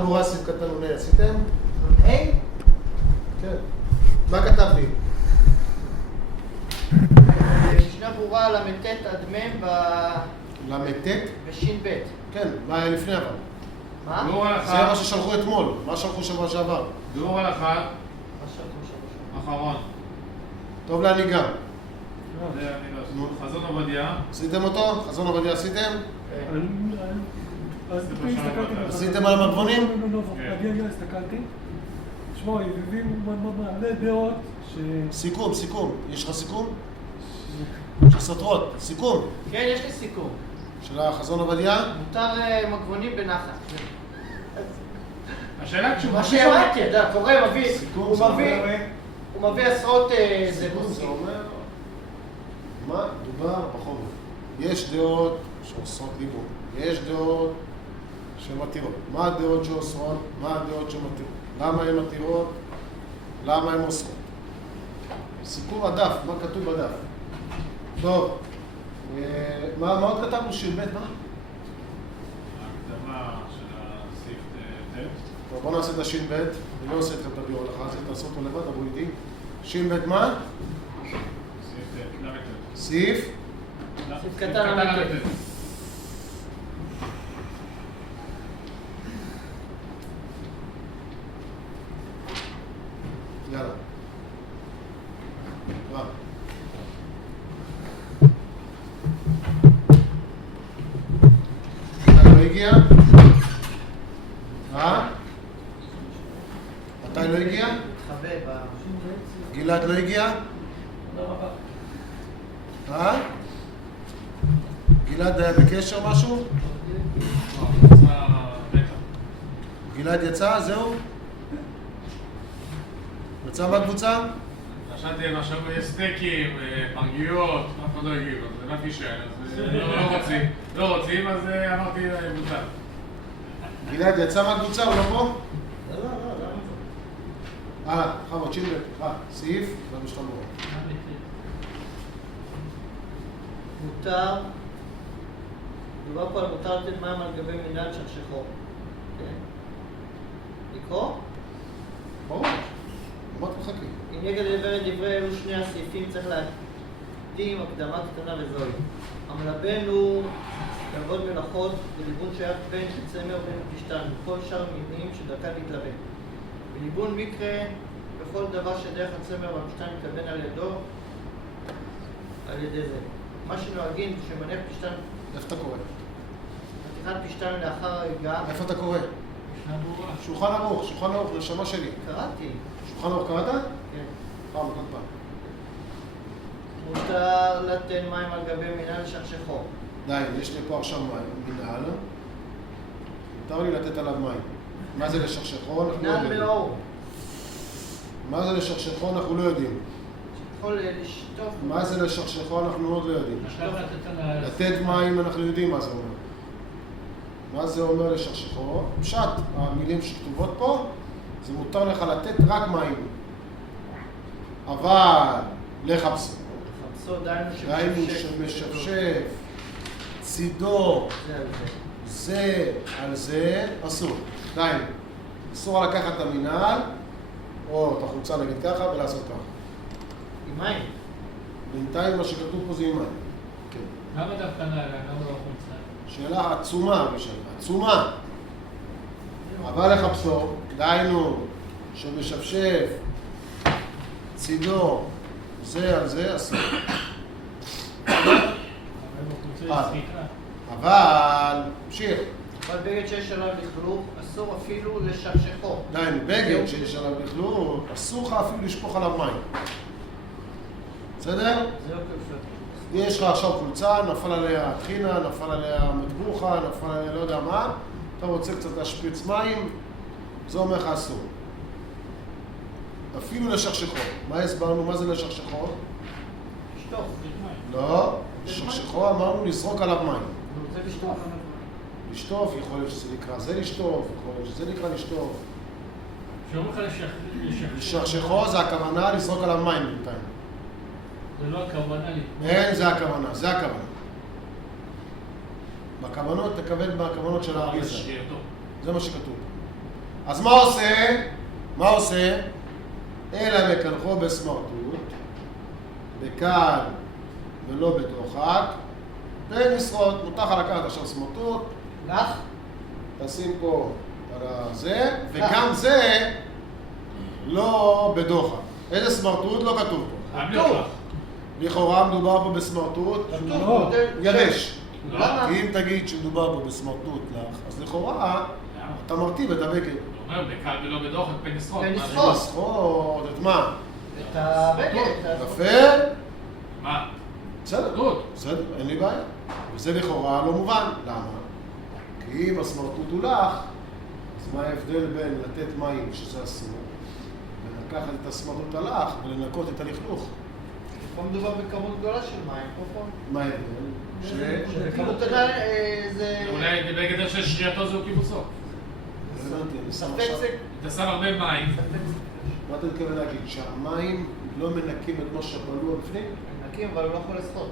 ברורה סעיף קטן עונה, עשיתם? היי? כן. מה כתבתי? משנה ברורה למ"ט עד מ' למ"ט? בש"ב. כן, מה היה לפני אבל? מה? ביאור זה הלכה. מה ששלחו אתמול, מה שלחו שבוע שעבר? ביאור הלכה. מה שלחו שלוש? אחרון. טוב להנהיגה. זה אני לא עושה. חזון עובדיה. עשיתם אותו? חזון עובדיה עשיתם? עשיתם על לא, המגבונים? לא, הסתכלתי. תשמעו, ידידים מלא דעות סיכום. יש לך סיכום? שסותרות. סיכום. כן, יש לי סיכום. של החזון עובדיה? מותר מגבונים בנחת. השאלה תשובה. מה שהבנתי, אתה קורא, מביא, סיכום, הוא זה מביא, הוא מביא עשרות סיכום זה בוסקים. אומר מה דובר בחומר. יש דעות שעושות ליבון, יש דעות שמתירות. מה הדעות שאוסרות? מה הדעות שמתירות? למה הן מתירות? למה הן אוסרות? סיכום הדף, מה כתוב בדף? טוב, מה עוד כתבנו? ש"ב, מה? ההקדמה של הסעיף ט'. טוב, בואו נעשה את הש"ב. אני לא עושה אתכם את הביאור הלכה, אז תעשו אותו לבד, דברו איתי. ש"ב מה? סעיף ט'. ל"ט. סעיף? סעיף קטן ל"ט. יאללה. בוא. מתי לא הגיע? מתי לא הגיע? מתחבא גלעד לא הגיע? תודה רבה. גלעד היה בקשר משהו? יצא בטח. גלעד יצא? זהו? יצא מהקבוצה? חשבתי עכשיו יש סטייקים, פרגיות, אף אחד לא הגיב, אז זה רק יישאר, אז לא רוצים, אז אמרתי בוצע. גלעד יצא מהקבוצה, הוא לא פה? לא, חמוד, ש"ב, סעיף, והמשתמרות. מותר, דובר פה על מותר לתת מים על גבי מנהל שכשכו. כן? לקרוא? ברור. אמרת מחכה. אם נגד לדבר את דברי אלו שני הסעיפים צריך להקדים הקדמה קטנה וזוהי. המלבן הוא לעבוד מלאכות בליבון שייך בין צמר ובין פשטן, וכל שאר מינים שדרכם להתלבן. בליבון מקרה, בכל דבר שדרך הצמר והפשטן מתלבן על ידו, על ידי זה. מה שנוהגים כשמניח פשטן, איפה אתה קורא? חתיכת פשטן לאחר הריגה, איפה אתה קורא? שולחן ערוך, נשמה שלי. קראתי. שולחן ערוך קראת? כן. פעם, עוד פעם. מותר לתת מים על גבי מנהל שכשכו. די, יש לי פה עכשיו מנהל. מותר לי לתת עליו מים. מה זה לשכשכו? אנחנו לא מנהל יודעים. מאור. מה זה לשכשכו? אנחנו לא יודעים. יכול לשטוף. מה זה לשכשכו? אנחנו עוד לא יודעים. לשטוף. לתת מים אנחנו יודעים מה זה אומר. מה זה אומר לשכשכו? פשט, המילים שכתובות פה, זה מותר לך לתת רק מים. אבל לחפשו. חפשו, דיינו שמשפשף, צידו, זה על זה, אסור. דיינו. אסור לקחת את המנהל, או את החולצה נגיד ככה, ולעשות ככה. עם מים. בינתיים מה שכתוב פה זה עם מים. כן. למה דווקא נעלה? למה לא חולצה? שאלה עצומה, בשביל, עצומה. אבל לחפשו, דיינו שמשפשף, צידו, זה על זה, אסור. אבל, המשיך. אבל בגד שיש עליו לכלוך, אסור אפילו לשכשכו. דיינו, בגד שיש עליו לכלוך, אסור לך אפילו לשפוך עליו מים. בסדר? זה לא כפשוט. יש לך עכשיו חולצה, נפל עליה טחינה, נפל עליה מטבוחה, נפל עליה לא יודע מה, אתה רוצה קצת להשפריץ מים, זה אומר לך אסור. אפילו לשכשכו. מה הסברנו? מה זה לשכשכו? לשטוף. לא, לשכשכו אמרנו לזרוק עליו מים. זה לשטוף. לשטוף, יכול להיות שזה נקרא זה לשטוף, יכול להיות שזה נקרא לשטוף. שאומרים לך לשכשכו זה הכוונה לזרוק עליו מים בינתיים. זה לא הכוונה לי. אין, זה הכוונה, זה הכוונה. בכוונות, תקבל בכוונות של האריזה. זה מה שכתוב. אז מה עושה? מה עושה? אלא מקנחו בסמרטוט, בקל ולא בדוחק, בין משרות. מותר לך לקחת עכשיו סמרטוט, לך? תשים פה על הזה, וגם זה לא בדוחק. איזה סמרטוט? לא כתוב פה. חייב להיות לך. לכאורה מדובר פה בסמרטוט כתוב, יבש. למה? כי אם תגיד שמדובר פה בסמרטוט לך, אז לכאורה אתה מרטיב את הבגד. הוא אומר, בקל ולא בדוחק, פן ישרוד. פן מה זה? ישרוד. לסחוט, את מה? את הבגד. יפה? מה? בסדר, סמרטוט. בסדר, אין לי בעיה. וזה לכאורה לא מובן. למה? כי אם הסמרטוט הוא לך, אז מה ההבדל בין לתת מים, שזה אסור, ולקחת את הסמרטוט הלך ולנקות את הלכלוך? פה מדובר בכמות גדולה של מים, פה. מה ההבדל? שבכמות עדיין זה... אולי בגדר של שרייתו זהו כיבוסו. הבנתי, אני שם ספק עכשיו... זה... אתה שם הרבה מים. מה אתה מתכוון להגיד? שהמים לא מנקים את מה שבלוע בפנים? נקים, אבל הוא לא יכול לשחות.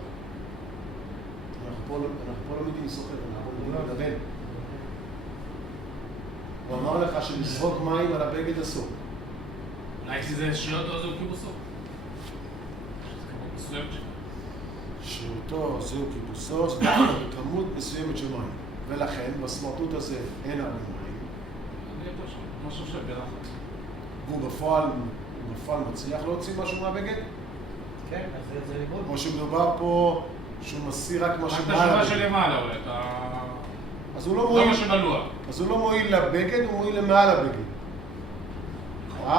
אנחנו פה לא יודעים לשוחק, אנחנו יודעים לדבר. הוא אמר לך שלזרוק מים על הבגד אסור. אולי שזה שרייתו זהו כיבוסו. שזה כמות מסוימת שלו. שרירותו זהו כיבוסו, זה דווקא בכמות מסוימת של מים. ולכן, בסמרטוט הזה אין הרבה מים. אני חושב שבלחץ. והוא בפועל מצליח להוציא משהו מהבגד? כן, אז זה לימוד. או שמדובר פה שהוא מסיר רק מה רק את שמעל השורה הבגד. שלמעלה, אולי, אתה... אז הוא לא לא מועיל. מה שבלוע. אז הוא לא מועיל לבגד, הוא מועיל למעל הבגד.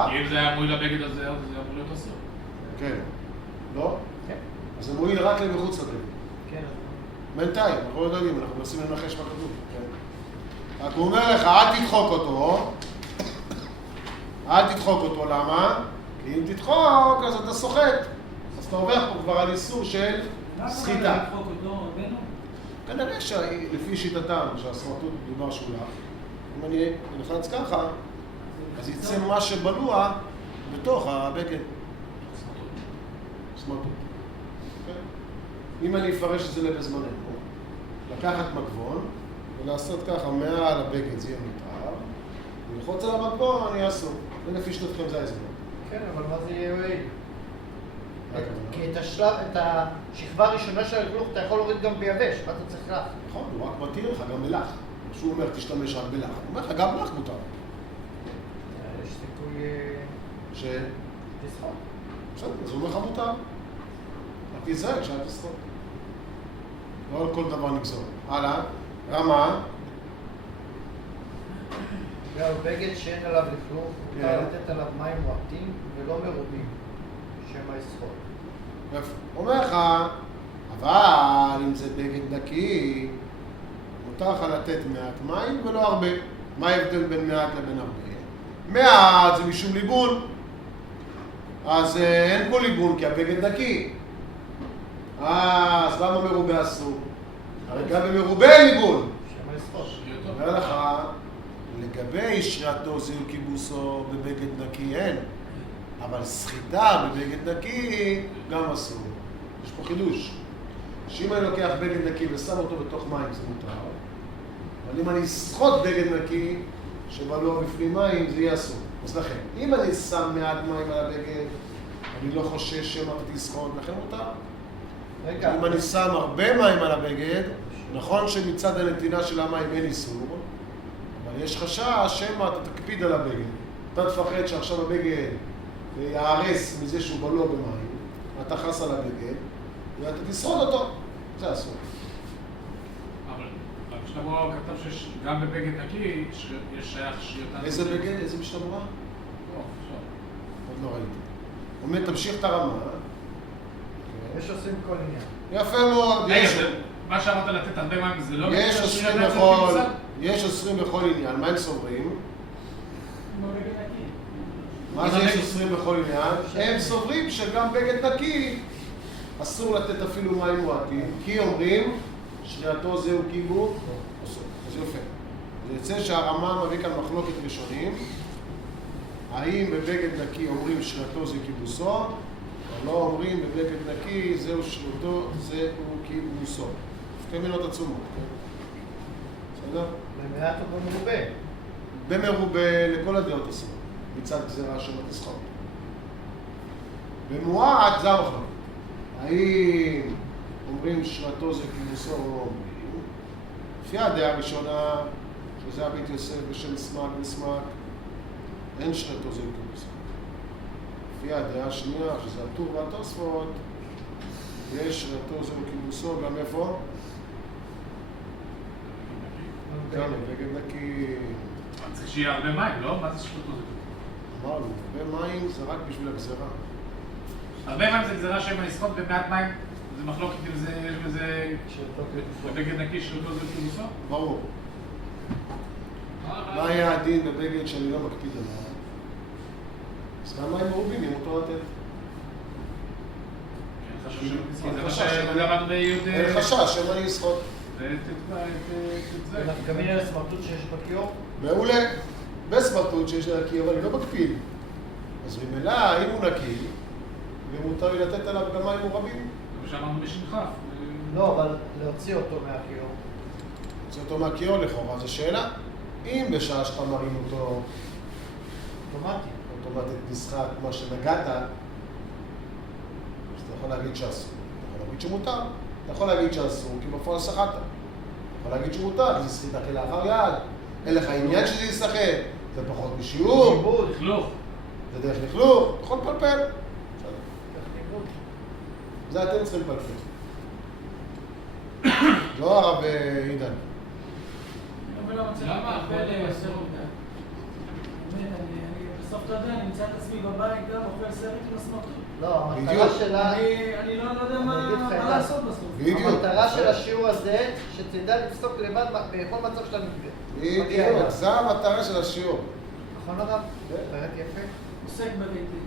כי אם זה היה מועיל לבגד הזה, אז זה אמור להיות אסור. כן. לא? כן. אז זה מועיל רק למחוץ לבגד. כן. בינתיים, אנחנו לא יודעים, אנחנו מנסים לנחש מה כתוב. כן. רק הוא אומר לך, אל תדחוק אותו. אל תדחוק אותו, למה? כי אם תדחוק, אז אתה סוחט. אז אתה עובר פה כבר על איסור של סחיטה. כנראה שלפי שיטתם, שהסמרטוט מדובר שולח, אם אני נלחץ ככה, אז יצא מה שבלוע בתוך הבגד. סמרטוט. אם אני אפרש את זה בזמננו, לקחת מגבון ולעשות ככה מעל הבגד, זה יהיה מותר, ולחוץ על המגבון אני אסור. ולפי שנתכם זה ההסבר. כן, אבל מה זה יהיה יועיל? מה הכוונה? כי את השכבה הראשונה של הגלוך אתה יכול להוריד גם ביבש, מה אתה צריך לך? נכון, הוא רק מתיר לך גם בלח. כשהוא אומר תשתמש רק בלח, הוא אומר לך גם לך מותר. יש סיכוי ש... לשחות. בסדר, אז הוא אומר לך מותר. רק תיזהר כשאתה תשחות. לא על כל דבר נגזור. הלאה, רמה. גם בגד שאין עליו לכלוך, כן. מותר לתת עליו מים מועטים ולא מרובים, שמא ישחות. יפה. אומר לך, אבל אם זה בגד נקי, מותר לך לתת מעט מים ולא הרבה. מה ההבדל בין מעט לבין הרבה? מעט זה משום ליבון. אז אין פה ליבון כי הבגד נקי. אז למה מרובה אסור? הרי גם במרובה אין ליבון. שמא ישחות. אומר לך, לגבי שריעתו זהו כיבוסו בבגד נקי אין, אבל סחיטה בבגד נקי גם אסור. יש פה חידוש. שאם אני לוקח בגד נקי ושם אותו בתוך מים זה מותר, אבל אם אני אסחוט בגד נקי שבלוע בפנים מים זה יהיה אסור. אז לכן, אם אני שם מעט מים על הבגד, אני לא חושש שמרתי לסחוט, לכן מותר. רגע. אם אני שם הרבה מים על הבגד, נכון שמצד הנתינה של המים אין איסור, אבל יש חשש שמא אתה תקפיד על הבגד. אתה תפחד שעכשיו הבגד יערס מזה שהוא בלוע במים, אתה חס על הבגד, ואתה תשרוד אותו. זה אסור. אבל המשתמורה כתב שיש גם בבגד נקי, יש שייך שרירתן... איזה בגד? איזה משתמורה? לא, עכשיו. עוד לא ראיתי. אומר, תמשיך את הרמה. יש עושים כל עניין. יפה מאוד. רגע, מה שאמרת לתת הרבה מים זה לא... יש בגלל אוסרים שרירתן בכל, כיבוסה? יש אוסרים בכל עניין. מה הם סוברים? מה זה יש אוסרים בכל עניין? הם סוברים שגם בגד נקי אסור לתת אפילו מים מועטים, כי אומרים שריעתו זהו כיבוס, אסור. אז יפה. זה יוצא שהרמה מביא כאן מחלוקת ראשונים, האם בבגד נקי אומרים שריעתו זה כיבוסו, או לא אומרים בבגד נקי זהו שריעתו זהו כיבוסו. שתי מילות עצומות, כן? בסדר? במעט או במרובה. במרובה לכל הדעות אסור, מצד גזירה של התסחורת. במועט זה המחלוקת. האם אומרים שרתו זה כיבוסו או לא אומרים? לפי הדעה הראשונה, שזה הבית יוסף בשם סמק וסמק, אין שרתו זה כיבוסו. לפי הדעה השנייה, שזה הטור והתוספות, יש שרתו זה כיבוסו גם איפה? כאן, בגד נקי. צריך שיהיה הרבה מים, לא? מה זה שטותו זה? אמרנו, הרבה מים זה רק בשביל הגזירה. הרבה מים זה גזירה שהם לשחות במעט מים? זה מחלוקת אם זה יש בזה... בבגד נקי שטותו זה כיבוסו? ברור. מה היה הדין בבגד שאני לא מקפיד עליו? אז כמה מים מרובים אם אותו לתת? זה מה שלמדנו ביוד... אין חשש, אין מה לשחות. גם יהיה סמרטוט שיש בכיור? מעולה. בסמרטוט שיש לה נקי, אבל אני לא מקפיד. אז ממילא, אם הוא נקי, ומותר לי לתת עליו גם מים מורבים. זה מה שאמרנו בשנחה. לא, אבל להוציא אותו מהכיור. להוציא אותו מהכיור לכאורה, זו שאלה. אם בשעה שאתה מרים אותו, אוטומטי. אוטומטית נסחט מה שנגעת, אז אתה יכול להגיד שאסור. אתה יכול להגיד שמותר. אתה יכול להגיד שאסור, כי בפועל סחטת. אתה יכול להגיד שמותר, כי זה סחיטה כלאחר יד. אין לך עניין שזה יסחט, זה פחות משיעור. עיבוד. לכלוך. זה דרך לכלוך, אתה יכול לפלפל. זה אתם צריכים לפלפל. לא הרב עידן. למה? בסוף אתה יודע, אני נמצא את עצמי בבית גם אוכל סרט עם הסמרטוט. לא, בדיוק. המטרה שלה... אני לא יודע אני אגיד לך, מה לעשות בסוף. בדיוק. המטרה של השיעור הזה, שתדע לפסוק לבד בכל מצב שאתה מגיע. בדיוק, זה המטרה של השיעור. נכון הרב? כן. באמת יפה. עוסק בביתי.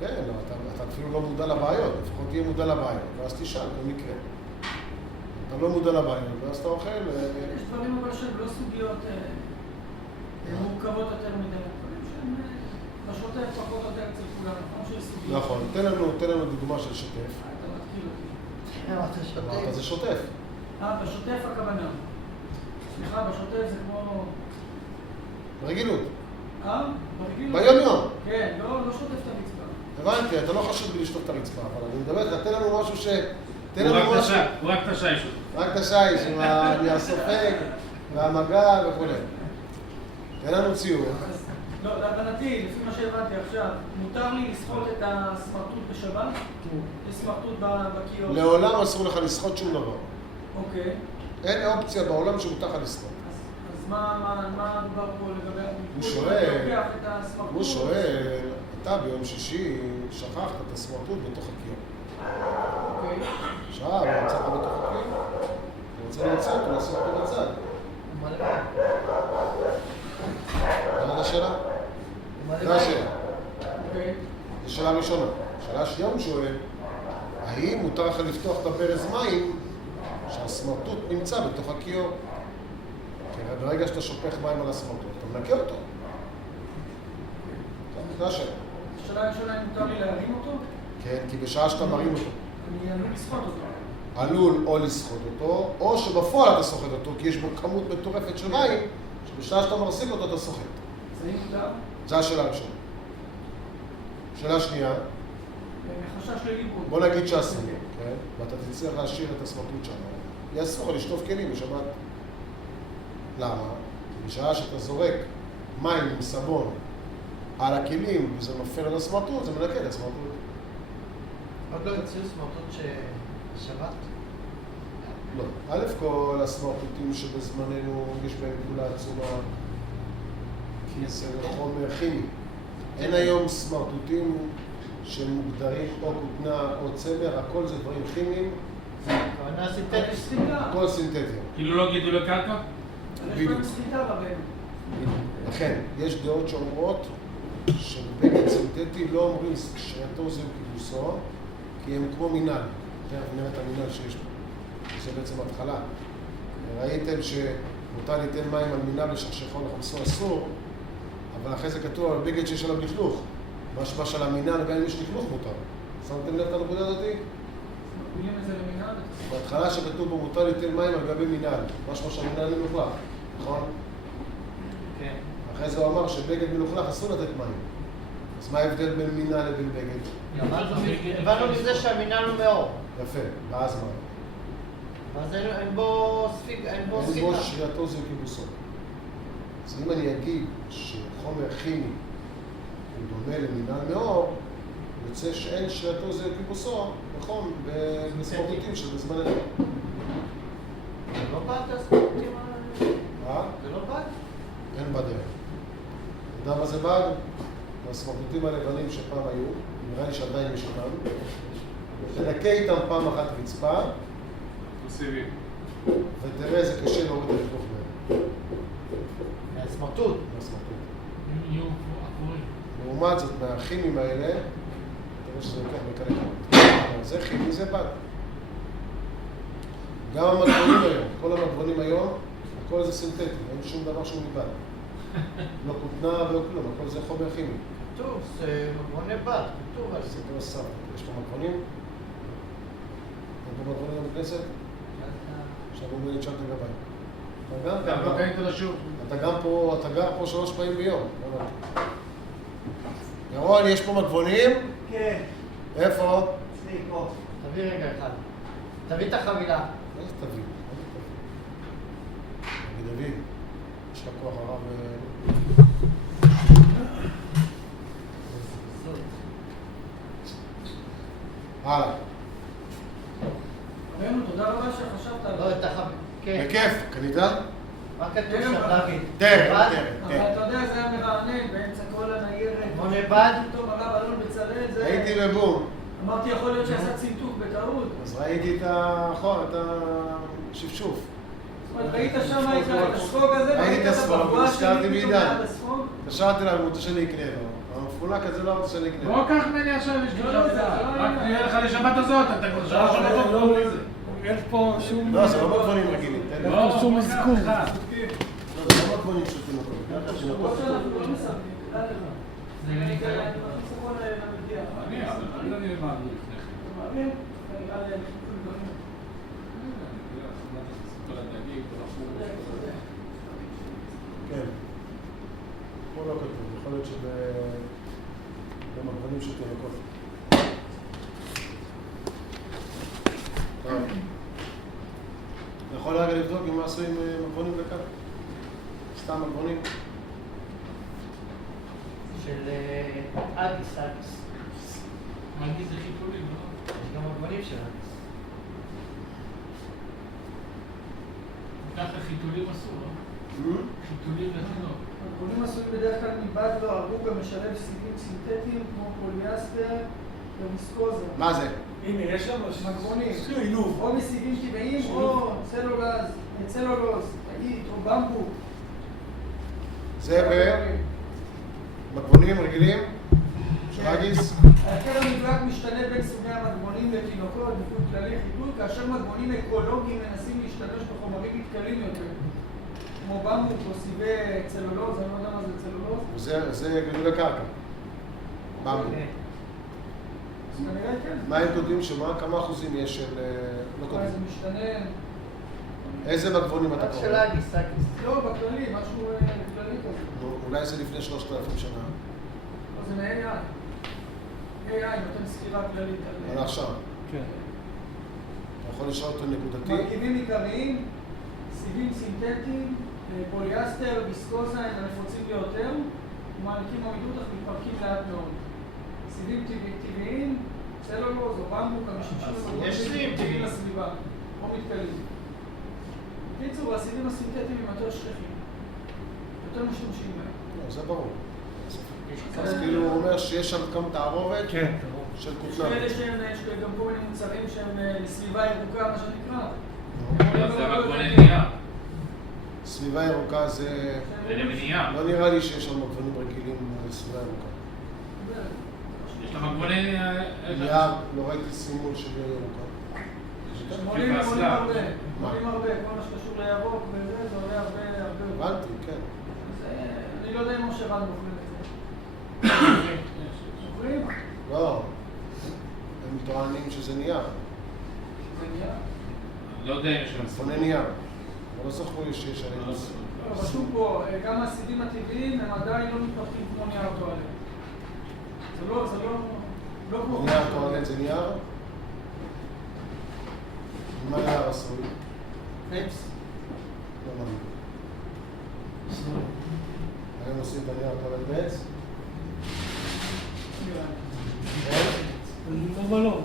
כן, לא, אתה אפילו לא מודע לבעיות, לפחות תהיה מודע לבעיות, ואז תשאל במקרה. אתה לא מודע לבעיות, ואז אתה אוכל... יש דברים אבל שהם לא סוגיות מורכבות יותר מדי, דברים שהם בשוטף פחות או יותר אצל כולם, נכון שיש סוגיות. נכון, תן לנו דוגמה של שוטף. אתה מתקיל אותי. אמרת אמרת שוטף. זה שוטף. בשוטף הכוונה. סליחה, בשוטף זה כמו... ברגילות. ברגילות. ביום יום. כן, לא שוטף את המצווה. הבנתי, אתה לא חשוב בלשטוף את הרצפה, אבל אני מדבר איתך, תן לנו משהו ש... תן הוא לנו רק משהו... את השיש שלו. רק את השיש, מהסופג, והמגע וכו'. תן לנו ציור. לא, להבנתי, לפי מה שהבנתי עכשיו, מותר לי לסחוט את הסמרטוט בשבת? יש סמרטוט בכיור. לעולם אסור לך לשחות שום דבר. אוקיי. אין אופציה בעולם שמותר לך לשחות. אז מה דובר פה לגבי... הוא שואל, אתה ביום שישי שכחת את הסמרטוט בתוך הכיור. אוקיי. עכשיו, הוא נמצא לך בתוך הכיור. הוא רוצה להוציא אותו, לעשות אותו בצד. זה השאלה? זה השאלה. אוקיי. זו שאלה ראשונה. שאלה השנייה הוא שואל, האם מותר לך לפתוח את הברז מים שהסמרטוט נמצא בתוך הכיור? כי ברגע שאתה שופך מים על הסמרטוט, אתה מנקה אותו. זה השאלה. השאלה הראשונה, אם מותר לי להרים אותו? כן, כי בשעה שאתה מרים אותו, אני עלול לסחוט אותו. עלול או לסחוט אותו, או שבפועל אתה סוחט אותו, כי יש בו כמות מטורפת של מים, שבשעה שאתה מרסיק אותו אתה סוחט. זה מותר? זו השאלה הראשונה. שאלה שנייה, מחשש לליבוד. בוא נגיד שאסור, כן? ואתה תצטרך להשאיר את הסמרטוט שם. יהיה אסור לשטוף כלים בשבת. למה? כי בשעה שאתה זורק מים עם סבון על הכלים וזה נופל על הסמרטוט, זה מנקה את הסמרטוט. עוד לא הציעו סמרטוט שבת? לא. א' כל הסמרטוטים שבזמננו יש בהם גדולה עצומה, כי זה חומר כימי. אין היום סמרטוטים שמוגדרים או כותנה או צמר, הכל זה דברים כימיים, הכוונה סינתטית. סחיטה. הכל סינתטי. כאילו לא גידולי קרקע? יש בהם סחיטה רבנו. לכן, יש דעות שאומרות שבבגד סינתטי לא אומרים שרתו זה כיבוסו, כי הם כמו מינל. תכף נראה את המינל שיש פה. זה בעצם התחלה. ראיתם שמותר ליתן מים על מינל לשכשכו לחמסו אסור, אבל אחרי זה כתוב על בגד שיש עליו לכלוך. משמע של המינל, גם אם יש לכלוך מותר. שמתם לב את הנקודה הזאת? מקבילים את זה למינל? בהתחלה שכתוב בו מותר ליתן מים על גבי מינל. משמע שהמינל מלוכלך, נכון? כן. אחרי זה הוא אמר שבגד מלוכלך אסור לתת מים. אז מה ההבדל בין מינה לבין בגד? הבנו מזה שהמינהל הוא מאור. יפה, ואז מה? אז אין בו ספיגה. אין בו שריעתו זה כיבוסו. אז אם אני אגיד שחומר כימי הוא דומה למינהל מאור, יוצא שאין שריעתו זה כיבוסו, נכון? בסמרטוטים של בזמן אלה. זה לא בד הסמרטוטים האלה? זה לא בד? אין בד. אתה יודע מה זה בד? הסמרטוטים הלבנים שפעם היו, נראה לי שעדיין יש אותם. ותנקה איתם פעם אחת רצפה, אינטנסיבי. ותראה איזה קשה להוריד את הלכלוך מהם. הסמרטוט. מהסמרטוט. יהיו עקורים. לעומת זאת, מהכימים האלה, תראה שזה לוקח בקלה. זה כימי, זה בד. גם המגבונים היום, כל המגבונים היום, הכל זה סינתטי, אין שום דבר שהוא מבד. לא כותנה ולא כלום, הכל זה חומר כימי. כתוב, זה מגבוני בד, כתוב על זה זה. לא סתם. יש פה מגבונים? אין פה מגבונים בכנסת? עכשיו הוא מבין שאלת לגביי. אתה לא קיים תודה שוב. אתה גר פה 3 פעמים ביום. ירון, יש פה מגבונים? כן. איפה? אצלי, פה. תביא רגע אחד. תביא את החבילה. איך תביא? דוד, יש לך כוח הרב... הלאה. רבנו, תודה רבה שחשבת על לא, זה. את החבילה. כן. בכיף, קנית? מה כתוב שם, דוד? תראה, אבל אתה יודע, זה היה מרענן באמצע כל הניירת. מונה בד? פתאום הרב אלון בצלאל, זה... הייתי בבום. אמרתי, יכול להיות שעשה צנתוק בטעות. אז ראיתי את השפשוף. זאת אומרת, ראית שם את הספוג הזה? ראיתי את הספוג, ונזכרתי בעידן. בספוג? התקשרתי אליו, הוא רוצה שאני אקנה לו. המפולק הזה לא רוצה שאני אקנה לו. בוא קח ממני עכשיו, יש לי לא, לא, שבת. זה לא רק היה. תהיה לך לשבת הזאת, אתה כבר 3 שבתות לא רואים את זה. יש פה שום... לא, זה לא מגבונים רגילים. תן לי. לא, שום בוא קח אזכור. אחד. לא, זה לא מגבונים שותים אותו. למרות שאנחנו לא מסרבים, תדע לך. זה נראה ככה. אני מכניס הכל למדיח. אני לא יודע מה אמרו לפני כן. אתה מאמין? אתה נראה לי אני דברים. כל הדגים, כל החור. כן. פה לא כתוב, יכול להיות שבמגבונים של תינוקות. טוב. אתה יכול רגע לבדוק אם מה עשו עם מגבונים דקה? סתם מגבונים? של אדיס. מרגיש זה חיתולים, לא? יש גם מגבונים של אדיס. ככה חיתולים אסור, לא? חיתולים לתינוק. הגבולים עשויים בדרך כלל מבד לא ארוך ומשלב סיבים סינתטיים כמו פוליאסטר וויסקוזה. מה זה? הנה, יש לנו מגבונים. עשו אילוב. או מסיבים טבעיים או צלולוז, עית או במבוק. זה במגבונים רגילים? של אגיס? ההרכב המבלק משתנה בין סוגי המגבונים לתינוקות, ניקוד כללי חיתוי, כאשר מגבונים אקולוגיים מנסים להשתמש בחומרים מתכלים יותר, כמו במבוק או סיבי צלולוז, אני לא יודע מה זה צלולוז. זה גלולי קרקע. במבוק. אז כנראה כן. מה הם כותבים שמה? כמה אחוזים יש של... לא זה כותבים. משתנה, איזה מגבונים אתה רק קורא? של אדיס. לא, בכללי, משהו כללי כזה. נו, אולי זה לפני 3,000 שנה. לא, זה מ-AI. AI נותן סקירה כללית על עכשיו. כן. אתה יכול לשאול אותו נקודתי? מרכיבים עיקריים, סיבים סינתטיים, פוליאסטר, ויסקוזה הם הנפוצים ביותר, ומעניקים עמידות אך מתפרקים לאט מאוד. סיבים טבעיים, צלולוז או במבוק המשמשים יש סיבים טבעיים לסביבה, או מתכלים. בקיצור, הסיבים הסינתטיים הם יותר שכיחים, יותר משתמשים בהם. לא, זה ברור. אז כאילו הוא אומר שיש שם כמה תערובת כן. של יש כותנה. כאלה יש גם כל מיני מוצרים שהם לסביבה ירוקה, מה שנקרא. זה מגבוני נייר. סביבה ירוקה זה... זה למניעה. לא נראה לי שיש שם מגבונים רגילים לסביבה ירוקה. יש לך מגבוני... יער, לא ראיתי סימול של ירוקה. מונים הרבה, מה? מונים הרבה, כל מה שקשור לירוק וזה, זה עולה הרבה יותר. הבנתי, כן. אני לא יודע אם משה רן אוכלים את זה. אוכלים? לא. הם טוענים שזה נייר. זה נהיה? לא יודע אם יש שם... מגבוני נייר. אבל לא זכור לי שיש עליהם. רשום פה, גם הסיבים הטבעיים הם עדיין לא מתפתחים כמו נייר טואלט. זה לא כמו... נייר טואלט זה נייר? מה נייר עשוי? עץ. לא מאמין. היום עושים את הנייר טואלט בעץ? למה לא?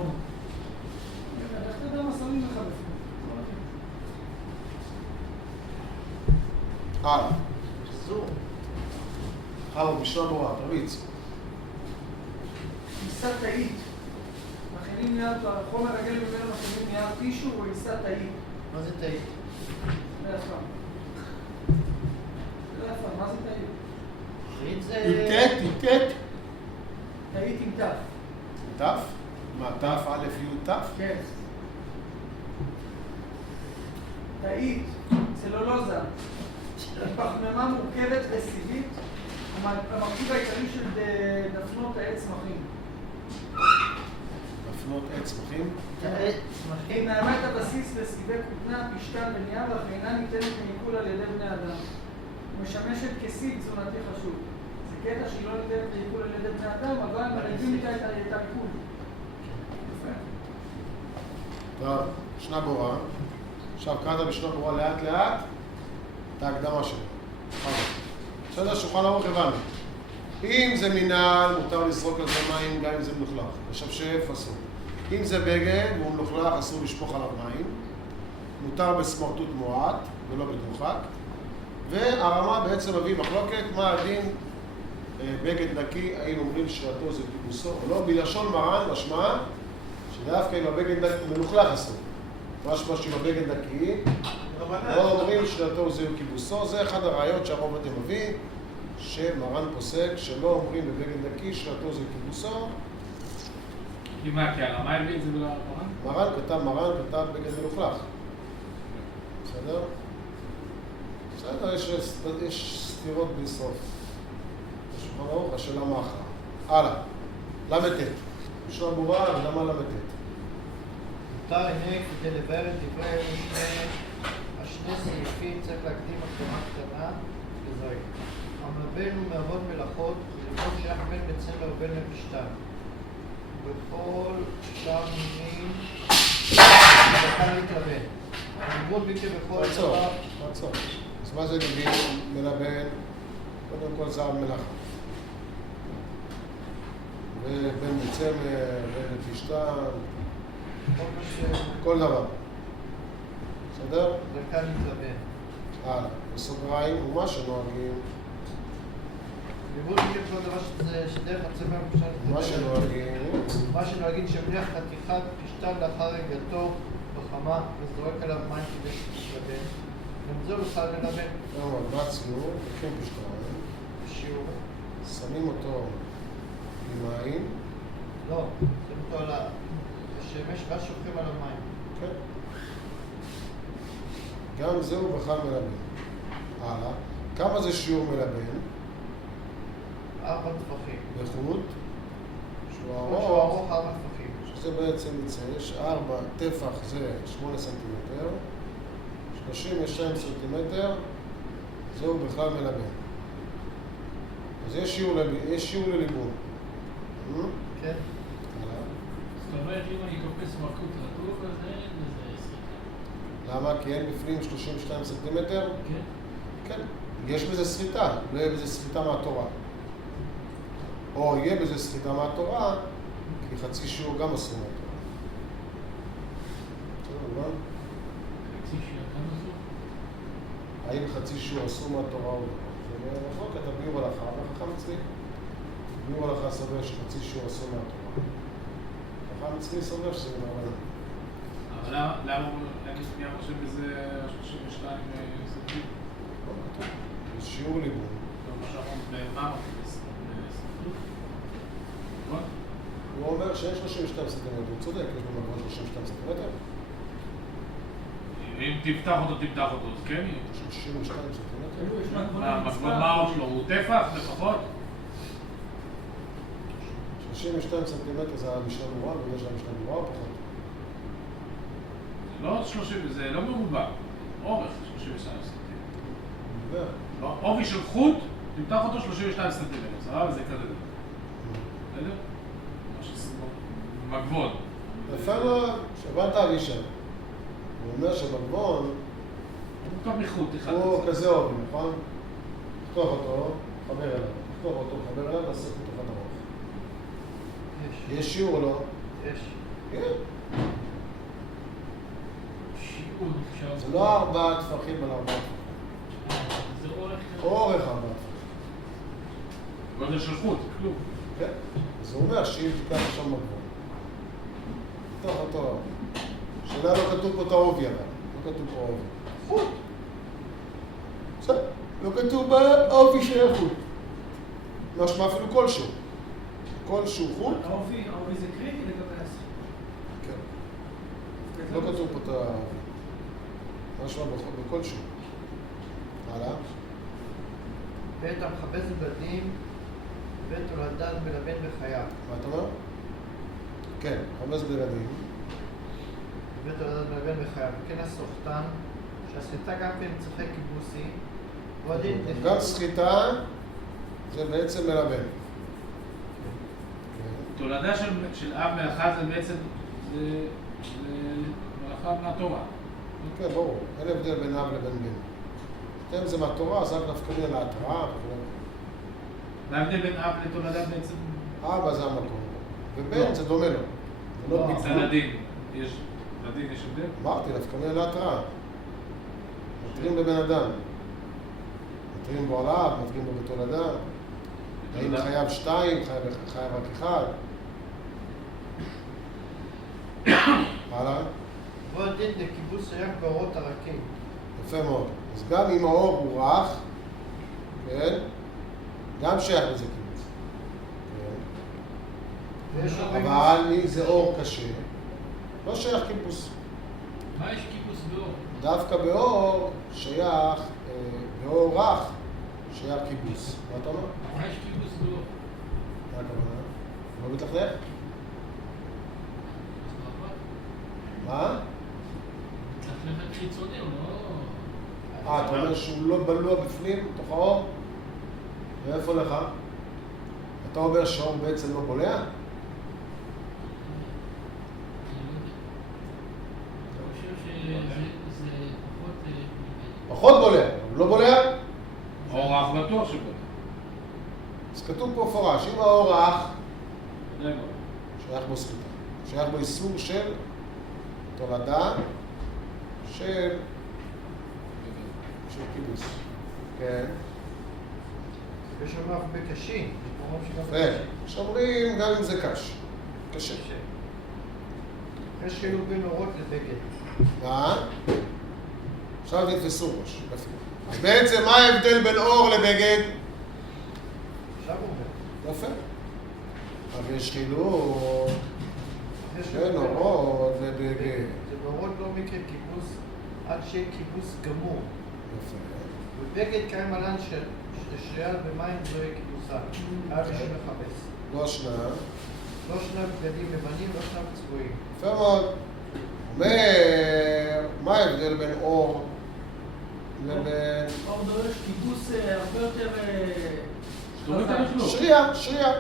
אתה יודע מה שמים לך בפנים. הלאה. שזור. הלאה, משנה ברורה, תריץ. עיסה תאית. מכינים נייר, החומר הגלם ממנו מכינים נייר טישו או עיסה תאית. מה זה תאית? זה יפה. זה יפה, מה זה תאית? תאית זה... איתת? תאית עם תף. תף? מה, תף א' י' תף? כן. תאית, צלולוזה. היא פחמימה מורכבת וסיבית, המרכיב העיקרי של דפנות העץ צמחים. דפנות עץ צמחים? תאית היא צמחים. מהווה את הבסיס לסיבי כותנה, פשתן ונייר, אך אינה ניתנת לעיכול על ידי בני אדם. היא משמשת כסיב תזונתי חשוב. זה קטע שהיא לא ניתנת לעיכול על ידי בני אדם, אבל מלווים איתה את העיכול. יפה. טוב, משנה ברורה. עכשיו קראת משנה ברורה לאט לאט את ההקדמה שלו. בסדר, שולחן ערוך הבנו. אם זה מנהל, מותר לזרוק על זה מים גם אם זה מלוכלך. לשפשף אסור. אם זה בגד והוא מלוכלך, אסור לשפוך עליו מים. מותר בסמרטוט מועט ולא בדוחק. והרמה בעצם מביא מחלוקת מה הדין בגד נקי, האם אומרים שרתו זה כיבוסו או לא. בלשון מרן משמע שדווקא אם הבגד מלוכלך אסור. משמע שאם הבגד נקי, לא אומרים שרתו זה כיבוסו. זה אחד הראיות שהרוב אתם מביא, שמרן פוסק שלא אומרים בבגד נקי שרתו זה כיבוסו. כי מה, כי הרמה הביא את זה בלמרן? מרן כתב בגד מלוכלך. בסדר? בסדר, יש סתירות בלי סוף. בשולחן ערוך, השאלה מה אחר. הלאה. ל"ט. משנה ברורה, ולמה ל"ט? מותר הנה כדי לבאר את דברי השני סעיפים צריך להקדים הקדמה קטנה וזוהי. המלבן הוא מעבוד מלאכות ולבוא שייך בין דצמבר ובין לפשתן. בכל שאר מינים יכול להתלבן. הליבון בלתי בכל דבר... עצור. אז מה זה מלבן? קודם כל זה מלאכה. ובין דצמבר, בין לפשתן, כל דבר. בסדר? וכאן להתלבן. הלאה. בסוגריים, ומה שנוהגים, ליבון בלתי בכל דבר שדרך הצמר מה שנוהגים, מה שנוהגים שמניח חתיכת פשתן לאחר רגעתו בחמה וזורק עליו מים כדי שתתלבן. גם זהו בכלל מלבן. מה הציור? לוקחים פשתן, בשיעור. שמים אותו עם מים, לא, שמים אותו על השמש ואז שופכים עליו מים. כן. גם זהו בכלל מלבן. הלאה. כמה זה שיעור מלבן? 4 טפחים. בחוט, שהוא שהוא ארוך, ארוך 4 טפחים. שזה בעצם יצא, 4 טפח זה 8 סנטימטר, 32 סנטימטר, זהו בכלל מלבן. אז יש שיעור לליבון. כן. הלאה. זאת אומרת, אם אני קופץ מלכות רטוב, אז אין לזה סריטה. למה? כי אין בפנים 32 סנטימטר? כן? כן. יש בזה סריטה, לא יהיה בזה סריטה מהתורה. או יהיה בזה סריטה מהתורה, כי חצי שיעור גם אסור מהתורה. בסדר, נכון? חצי שעה, כמה זו? האם חצי שיעור אסור מהתורה או לא? זה נכון, כתב ביור הלכה, וחכם אצלי. ביור הלכה סובר שחצי שיעור אסור מהתורה. חכם אצלי סובר שזה מרבנן. אבל למה מי חושב בזה 32 סנטימטר? לא כתוב. זה שיעור ליבון. מה שאמרנו, מה אמרנו? נכון? הוא אומר שאין 32 סנטימטר, הוא צודק, יש במקום 32 סנטימטר. אם תפתח אותו, אז כן יהיה. 32 סנטימטר. יש מהגבולות מה מצווה. הראש שלו? הוא טפח לפחות? 32 סנטימטר זה המשנה ברורה, ויש לה משנה ברורה או פחות? זה לא 30, זה לא מרובע. אורך 32 סנטימטר. קובע. עובי של חוט, תמתח אותו 32 סנטימטר, סבבה? זה כזה דבר. בסדר? משהו מגבון. יפה מאוד, שבאת אבישי. הוא אומר שמגבון הוא מורכב מחוט אחד. הוא כזה עובי, נכון? תחתוך אותו, חבר אליו. תחתוך אותו, חבר אליו, נעשה חוט אחד ארוך. יש שיעור או לא? יש. כן. שיעור נחשב. זה לא 4 טפחים על 4 טפחים. זה אורך. אורך 4 טפחים. גודל של חוט, כלום. כן. אז הוא אומר שאם תיקח שם מגבון. תחתוך אותו. שאלה לא כתוב פה את העובי אבל. לא כתוב פה עובי. חוט. בסדר. לא כתוב בעובי של חוט. משמע אפילו כלשהו. כלשהו חוט. העובי זה קריטי לגבי הסכום. כן. לא כתוב פה את העובי. משמע בכלשהו. הלאה. בית המכבס בדים, בית הולדת מלבן בחייו. מה אתה אומר? כן, 5 בלעדים. בית הולדת מלבן בחייו. וכן הסוחטן, שהסחיטה גם כן צוחק קיבוסי. גם סחיטה זה בעצם מלבן. תולדה של אב מלאכה זה בעצם מלאכה מהתורה. כן, ברור. אין הבדל בין אב לבין בן. אתם זה מהתורה, אז אב דווקא מן להתראה. מה ההבדל בין אב לתולדה בעצם? אבא זה המקום. ובן זה דומה לו. זה לא זה ביטוי. לדין. לדין יש הבדל? אמרתי, דווקא מן להתראה. מתרים בבן אדם. מתרים בו על אב, מתרים בו בתולדה. האם חייב 2, חייב רק 1. הלאה. בוא דין לקיבוץ רק באורות הרכים. יפה מאוד. אז גם אם האור הוא רך, כן, גם שייך לזה קיבוץ. ויש אומרים... אבל אם זה אור קשה, לא שייך קיבוץ. מה יש קיבוץ באור? דווקא באור שייך, באור רך, שייך קיבוץ. מה אתה אומר? מה יש קיבוץ באור? מה הכוונה? לא מתלכלך? מה? מתלכלכת חיצוני, הוא לא... אתה אומר שהוא לא בלוע בפנים, בתוך האור? ואיפה לך? אתה אומר שהאור בעצם לא בולע? אני חושב שזה פחות... פחות בולע, הוא לא בולע? אור רך בטוח שבו. אז כתוב פה מפורש, אם האור רך, ודאי לא. שייך בו סחיטה. שייך בו איסור של תולדה של קיבוץ. כן. יש שם אף בקשים. יפה. שאומרים גם אם זה קש. קשה. יש חילוק בין אורות לבגד. מה? עכשיו נתפסו ראש. יפה. אז בעצם מה ההבדל בין אור לבגד? עכשיו הוא אומר. יפה. אבל יש חילוק יש בין חילוק. אורות לבגד. זה באורות לא מקרה קיבוץ עד שיהיה קיבוץ גמור. יפה. ובגד קיים עלן ששריאל במים לא יהיה קיבוצה. היה בשביל מכבס. לא שניים. לא שני בגדים לבנים, לא שני צבועים. יפה מאוד. אומר, מה ההבדל בין אור לבין... אור דורש קיבוץ הרבה יותר... שתוריד את הלכלוך. שריעה.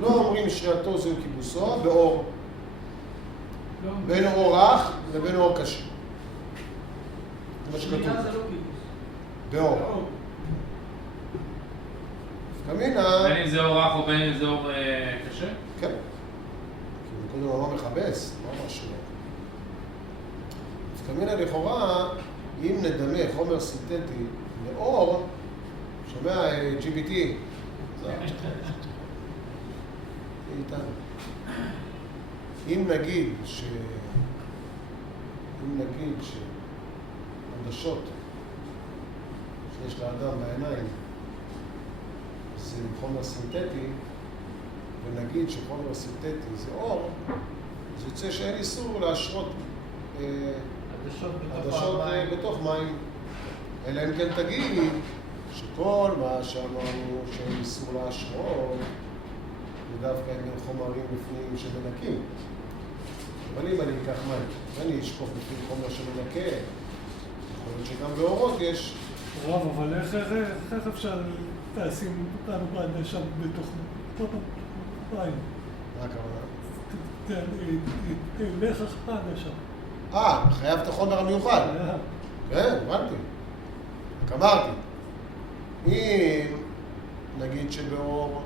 לא אומרים שריעתו זהו קיבוצו, באור. לא, בין אור רך לבין אור קשה. זה מה שכתוב. שנייה זה לא קיבוץ. באור. באור. כמינה... בין אם זה אור רך או בין אם זה אור קשה? כן. כי קודם הוא אמר מכבס, לא אמר שלא. כמינה לכאורה, אם נדמה חומר סינתטי לאור, שומע GPT, זה איתנו. אם נגיד שעדשות שיש לאדם בעיניים זה חומר סינתטי, ונגיד שחומר סינתטי זה אור, אז יוצא שאין איסור להשרות עדשות בתוך מים. אלא אם כן תגיד שכל מה שאמרנו שאין איסור להשרות זה דווקא אין חומרים בפנים שמנקים. אבל אם אני אקח מים ואני אשפוך בפנים חומר שמנקה, יכול להיות שגם באורות יש רב, אבל איך אפשר לשים אותנו בעדשה בתוך בית? מה הכוונה? לך העדשה. חייב את החומר המיוחד. כן, הבנתי. רק אמרתי. אם נגיד שבאור,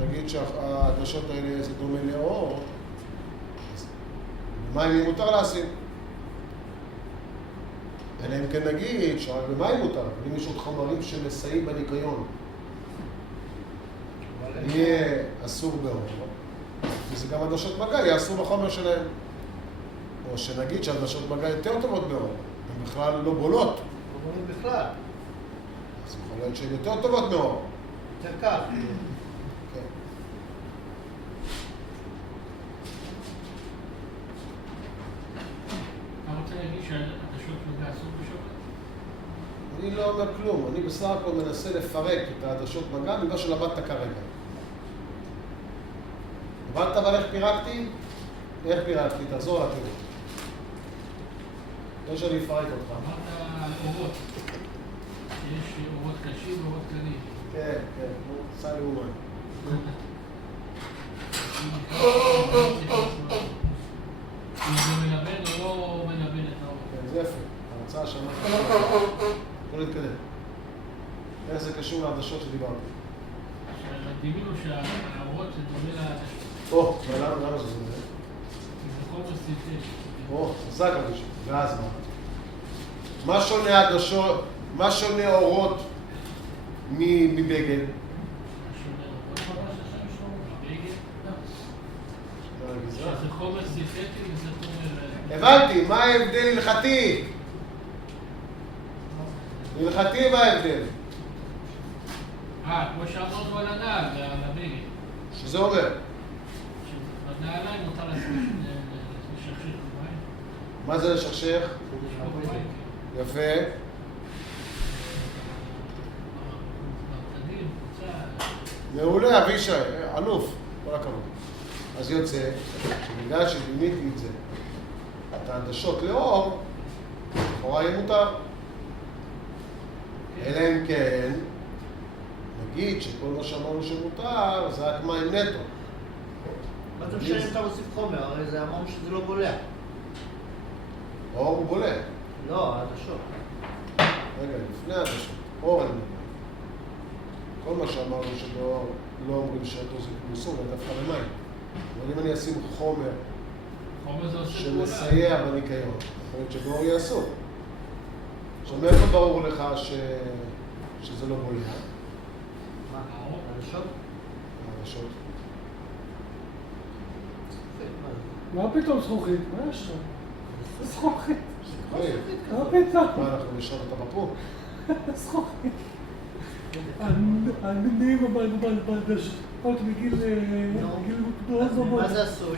נגיד שהעדשות האלה זה דומה לאור, אז במים מותר לשים. אלא אם כן נגיד שרק במים מותר, אבל אם יש עוד חומרים שמסייעים בניקיון, יהיה אסור באור, וזה גם עדשות מגע, יהיה אסור בחומר שלהם. או שנגיד שעדשות מגע יותר טובות באור, הן בכלל לא בולות. לא בונים בכלל. אז יכול להיות שהן יותר טובות מאור. יותר קל. כן. אתה רוצה להגיד שהעדשות מגע אסור בשבת? אני לא אומר כלום, אני בסך הכל מנסה לפרק את העדשות מגע ממה שלמדת כרגע. הבנת אבל איך פירקתי? איך פירקתי? תעזור לתיאור. לא שאני אפרק אותך. אמרת אורות. שיש אורות קשים ואורות קלים. כן, כן, סע לאומן. אם זה מלבן או לא מלבן את האור. כן, זה יפה. ההרצאה שמעת. בוא נתקדם. איך זה קשור לעדשות שדיברתי? דימינו שהאורות זה דומה לעדשות. למה זה דומה? זה חומר סינתטי. חזק אבישי. ואז מה? מה שונה עדשות, מה שונה אורות מבגד? שזה חומר סינתטי וזה חומר... הבנתי, מה ההבדל הלכתי? הלכתי מה ההבדל? כמו שאמרנו על הנעל ועל הבגד. שזה אומר? בנעליים מותר לשכשך במים. מה זה לשכשך? יפה. בבגדים, קבוצה. מעולה, אבישי, אלוף, כל הכבוד. אז יוצא, שבגלל שדימיתי את זה, את העדשות לאור, לכאורה יהיה מותר. אלא אם כן, נגיד שכל מה שאמרנו שמותר, זה רק מים נטו. מה אתה משנה אם אתה מוסיף חומר? הרי זה אמרנו שזה לא בולע. אור הוא בולע. לא, העדשות. רגע, לפני העדשות, אור אני מדבר. כל מה שאמרנו שבאור לא אומרים שאותו זה כמוסור, אלא דווקא במים. אבל אם אני אשים חומר חומר זה עושה פעולה. שמסייע בניקיון, יכול להיות שבאור יהיה אסור. עכשיו, מאיפה ברור לך שזה לא בולע? מה? העדשות? העדשות. מה פתאום זכוכית? מה יש לך? זכוכית. זכוכית. מה פתאום? מה, אנחנו נשאר אותה בפור? זכוכית. אני בעדשות מגיל מאוד מאוד. מה זה עשוי?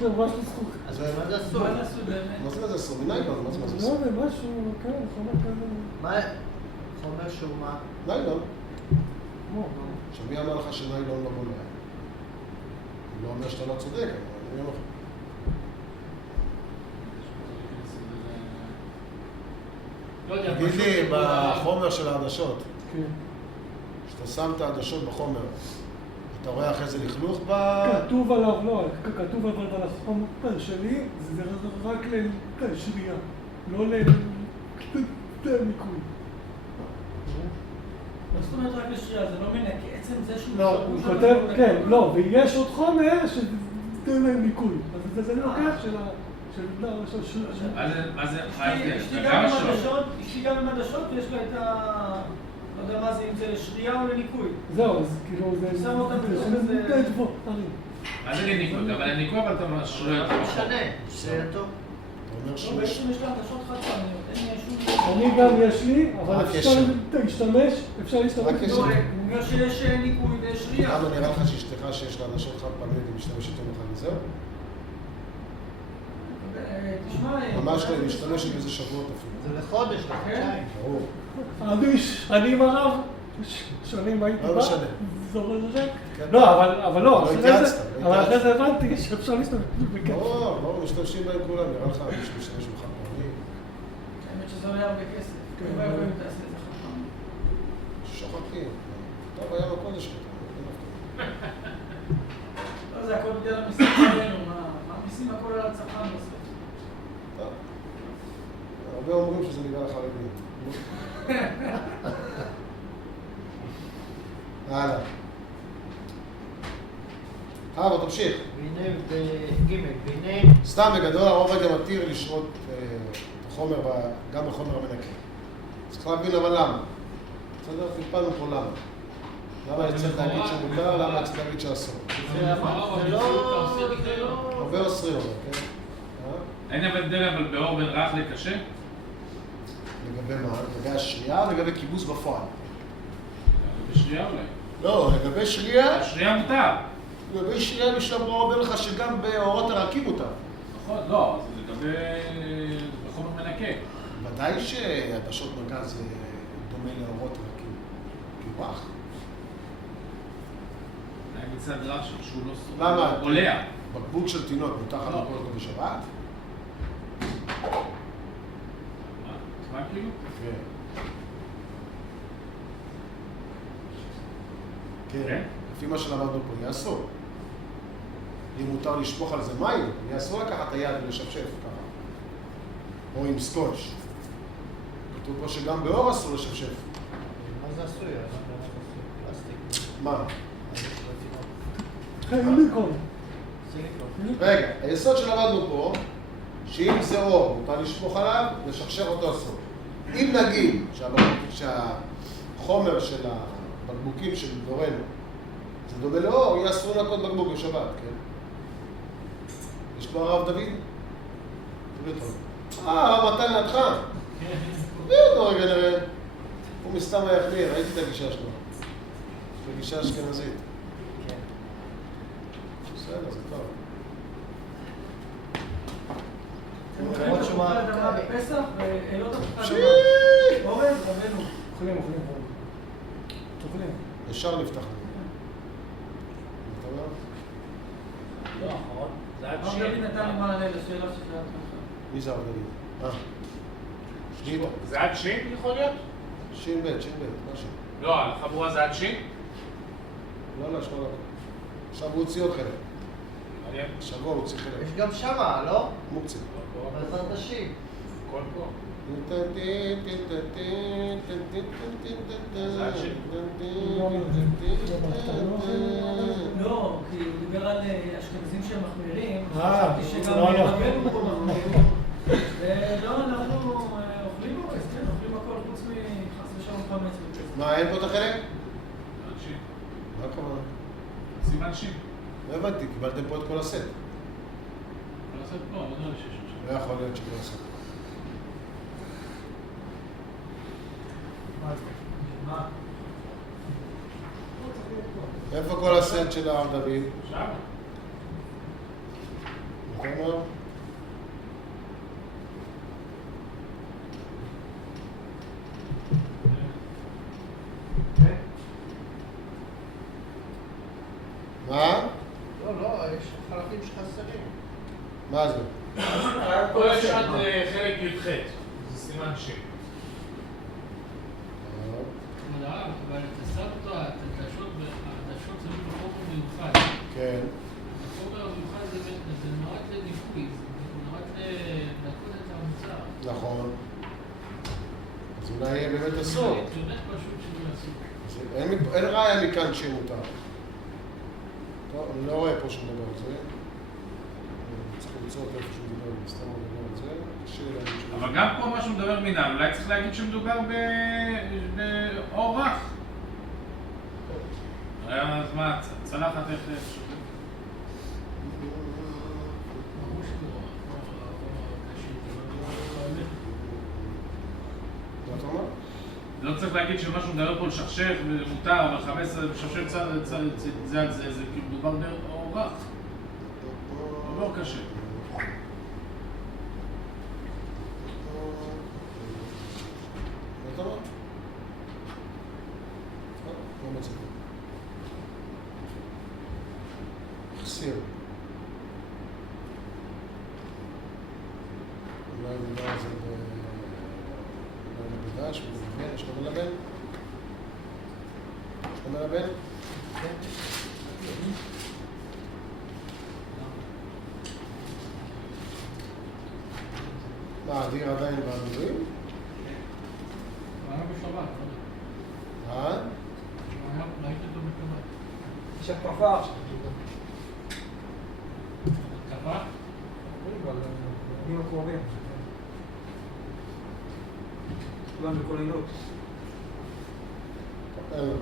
זה ממש זכוכית. אז מה זה עשוי? מה נעשו באמת? מה זה אסור? מניילון, מה זה לא, אסור? זה משהו, כן, חומר כזה. מה? חומר שהוא מה? ניילון. כמו. שמי אמר לך שניילון לא בולע? אני לא אומר שאתה לא צודק, אבל אני אומר לך. לא יודע, תגיד פשוט לי, פעולה. בחומר של העדשות, כן. כשאתה שם את העדשות בחומר, אתה רואה אחרי זה לכלוך כתוב עליו, לא, כתוב אבל על החומר שלי, זה רק לשריעה, לא לניקוי. מה זאת אומרת רק לשריעה? זה לא מנקה, עצם זה שהוא... לא, הוא כותב, כן, לא, ויש עוד חומר שזה לניקוי. אז זה לוקח של ה... מה זה אשתי גם עם עדשות ויש לה את ה... לא יודע מה זה, אם זה לשריעה או לניקוי. זהו, אז כאילו זה... שם אותם בתוך איזה... מה זה לניקוי? אבל לניקוי אבל אתה משרה לא משנה, זה טוב. אתה אומר לא, שיש... בעצם יש לה עדשות חד פעמיות, אין לי שום... אני גם יש לי, אבל רק אפשר יש. להשתמש, אפשר להשתמש. רק יש. לא, הוא אומר שיש ניקוי ויש שריעה. כמה נראה לך שאשתך שיש לה עדשות חד פעמיות ומשתמשת יותר לך מזהו? תשמע... ממש לא, היא משתמשת באיזה שבועות אפילו. זה לחודש, לחודשיים. ברור. אני עם הרב, שנים הייתי לא משנה. זורק. כן. לא, אבל לא, לא אחרי התייעצת, זה- לא אבל אחרי התייעצת. זה הבנתי שאפשר להשתמש בכסף. לא, משתמשים בהם כולם, נראה לך מישהו משתמש בחד פעמי. האמת שזה עולה הרבה כסף. אוי ואבוי אם תעשה את זה חכם. שוחטים. טוב, היה בקודש שלך. לא, זה הכל בגלל המיסים שלנו, מה המיסים הכל על הצרכן בסוף? טוב. הרבה אומרים שזה בגלל החרדים. הלאה. בוא תמשיך. והנה בג' והנה סתם בגדול הרוב רגע מתיר לשרות את החומר, גם בחומר המנקה. צריך להבין אבל למה. בסדר? פלפלנו פה למה. למה צריך להגיד שמותר, למה צריך להגיד שאסור. זה לא... הרבה אוסרים אבל, כן? אין הבדל אבל באור בין רך לקשה? לגבי מה? לגבי השריעה או לגבי כיבוס בפועל? בשריעה אולי. לא, לגבי שריעה, השריעה מותר. לגבי שריעה משלב רוע אומר לך שגם באורות הרכים מותר. נכון, לא, זה לגבי בחומר מנקה. ודאי שעדשות מגז זה דומה לאורות רכים. כי רך. היה מצד רע שהוא לא למה? עולע. בקבוק של תינוק מותר לך לקרוא אותו בשבת? מה כאילו? כן. כן. כן? לפי מה שלמדנו פה, יהיה אסור. אם מותר לשפוך על זה מים, יהיה אסור לקחת את היד ולשפשף ככה. או עם סקוץ'. כתוב פה שגם באור אסור לשפשף. מה זה עשוי? פלסטיק. מה? סיליקון. סיליקון. רגע, היסוד שלמדנו פה, שאם זה אור, מותר לשפוך עליו, לשכשך אותו אסור. אם נגיד שהחומר של הבקבוקים של דורנו, זה דומה לאור, יהיה אסור לנקות בקבוק בשבת, כן? יש פה הרב דוד? תביא אותו. הרב מתן לידך? כן. תביא אותו רגע נראה. הוא מסתם היחמיר, ראיתי את הגישה שלו. יש לו גישה אשכנזית. כן. בסדר, זה טוב. אתם אוכלים תפוחי אדמה בפסח ולא תפוחי שיט! אדמה. אורן, רבנו. אוכלים. אוכלים. ישר נפתח. אתה אומר? לא, אחרון. זה עד הרב שיר. דוד נתן לי מענה לשאלה ששאלת לך. מי זה הרב דוד? שנייה. זה עד שין יכול להיות? שין ב', משהו. לא, החבורה זה עד שין? לא, שמונה. עכשיו הוא הוציא עוד חלק. מעניין. שבוע הוא הוציא חלק. יש גם שמה, לא? מוקצה. בעזרת השם. הכל פה. לא, כי הוא דיבר על אשכנזים שהם מחמירים, אה, חשבתי שגם לא. רבנו פה מחמירים. ולא, אנחנו אוכלים אורז, כן, אוכלים הכל חוץ מחס ושלום חמץ בפסח. מה, אין פה את החלק? עד שין. מה הכוונה? סימן שין. לא הבנתי, קיבלתם פה את כל הסט. לא לעשות פה, לא נראה לי שיש עכשיו. לא יכול להיות שכל הסט. מה? איפה כל הסט של הרב דוד? שם. אתה אומר? מה? לא, יש חלקים שחסרים. מה זה? פה יש עד חלק י"ח. זה סימן שין. כבוד הרב, אבל את הסבתא, את העדשות זה בחומר מיוחד. כן. החומר המיוחד זה נועד לניקוי, זה נועד לנקות את המוצר. נכון. אז אולי יהיה באמת אסור. זה באמת פשוט שזה אסור. אז אין ראיה מכאן שמותר. טוב, אני לא רואה פה שהוא מדבר על זה. צריך למצוא אותו איפה שהוא מדבר, סתם הוא מדבר על זה. קשה לי להגיד שהוא... אבל גם פה מה שהוא מדבר מינהל, אולי צריך להגיד שמדובר באור רך. אז מה, צלחת איך שוטף? ברור שזה לא קשור, אבל מה אתה אומר? לא צריך להגיד שמה שהוא מדבר פה לשכשך ומותר, אבל 15 לשכשך צד זה על זה, זה כאילו מדובר באור רך. לא באור קשה. מה אתה אומר? לא מצא פה. חסיר. אולי נדבר על זה מקדש, מלבן, יש לך מלבן? יש לך מלבן? מה, אדיר עדיין במילואים? הוא היה בשבת, ראיתי אותו בשבת. יש התקפה עכשיו. קבע? בימים הקרובים. כולם בכוננות. אין לו.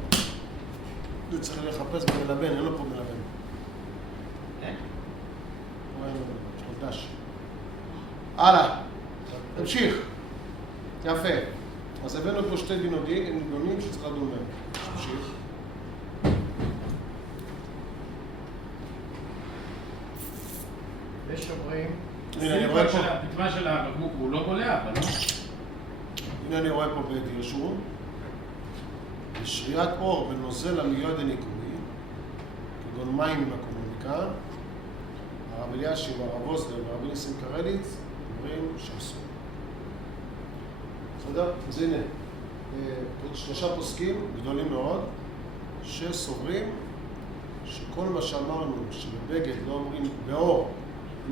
זה צריך לחפש במלבן, אין לו פה מלבן. אין? פה אין לו מלבן, יש לו דש. הלאה, תמשיך. יפה. אז הבאנו פה שתי דינים שצריך לדון בהם. תמשיך. יש אומרים, הנה אני רואה פה, הפתמה של הבקבוק הוא לא בולע, אבל לא. הנה אני רואה פה בדירשו. בשריית אור בנוזל המיועד לניקוי, כגון מים עם הקומוניקה, הרב אלישיב, הרב אוזלר והרב ניסים קרליץ אומרים שאסור. בסדר? אז הנה, שלושה פוסקים גדולים מאוד, שסוברים שכל מה שאמרנו שבבגד לא אומרים באור,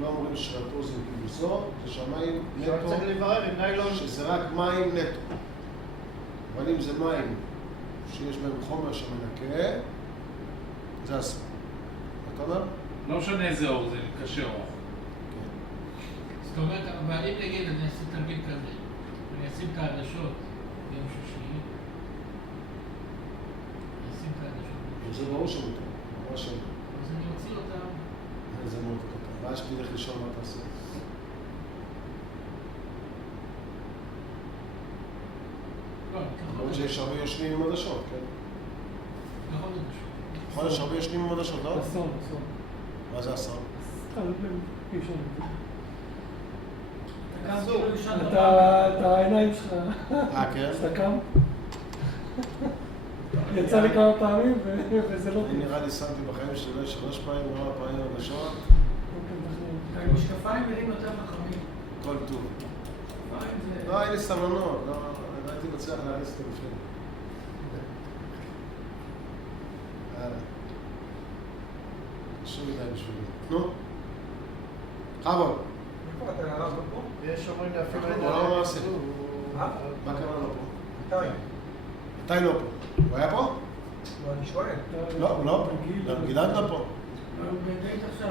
לא אומרים שריעתו זה קיבוצו, זה שהמים עכשיו נטו, צריך לברר עם ניילון. שזה רק מים נטו. אבל אם זה מים שיש בהם חומר שמנקה, זה אסור. אתה אומר? לא משנה איזה אור, זה קשה אור. זאת אומרת, אבל אם נגיד אני אעשה תרגיל כזה, אני אשים את העדשות ביום שישי, אני אשים את העדשות, זה ברור שמותר, ממש שלא. אז אני אוציא אותם, זה מאוד קטן. ואז שתלך לישון מה תעשה. לא, אני אקח למרות שיש הרבה יושנים עם עדשות, כן? עוד משהו. נכון, יש הרבה יושנים עם עדשות, לא? אסון. מה זה אסון? סתם, אי אפשר לזה. אתה קם אסור. כאילו ישן את בבית. העיניים שלך, כן? אתה קם? יצא לי כמה פעמים וזה לא... אני נראה לי שמתי בחיים שלי אולי 3 פעמים, 4 פעמים עדשות, עם משקפיים נראים יותר חכמים. כל טוב. משקפיים זה... לא, אין לי סבלנות, לא הייתי מצליח להריץ את בפנים. יאללה. קשור מדי בשבילי. נו? חבוד. איפה אתה הרב פה? ויש אומרים אפילו אנחנו אין בעולם עליהם המעשה. כלום. מה? מה קרה לו פה? מתי? מתי לא פה? הוא היה פה? לא, אני שואל. לא, הוא לא פה. גם גלעד לא פה. הוא בדייט עכשיו,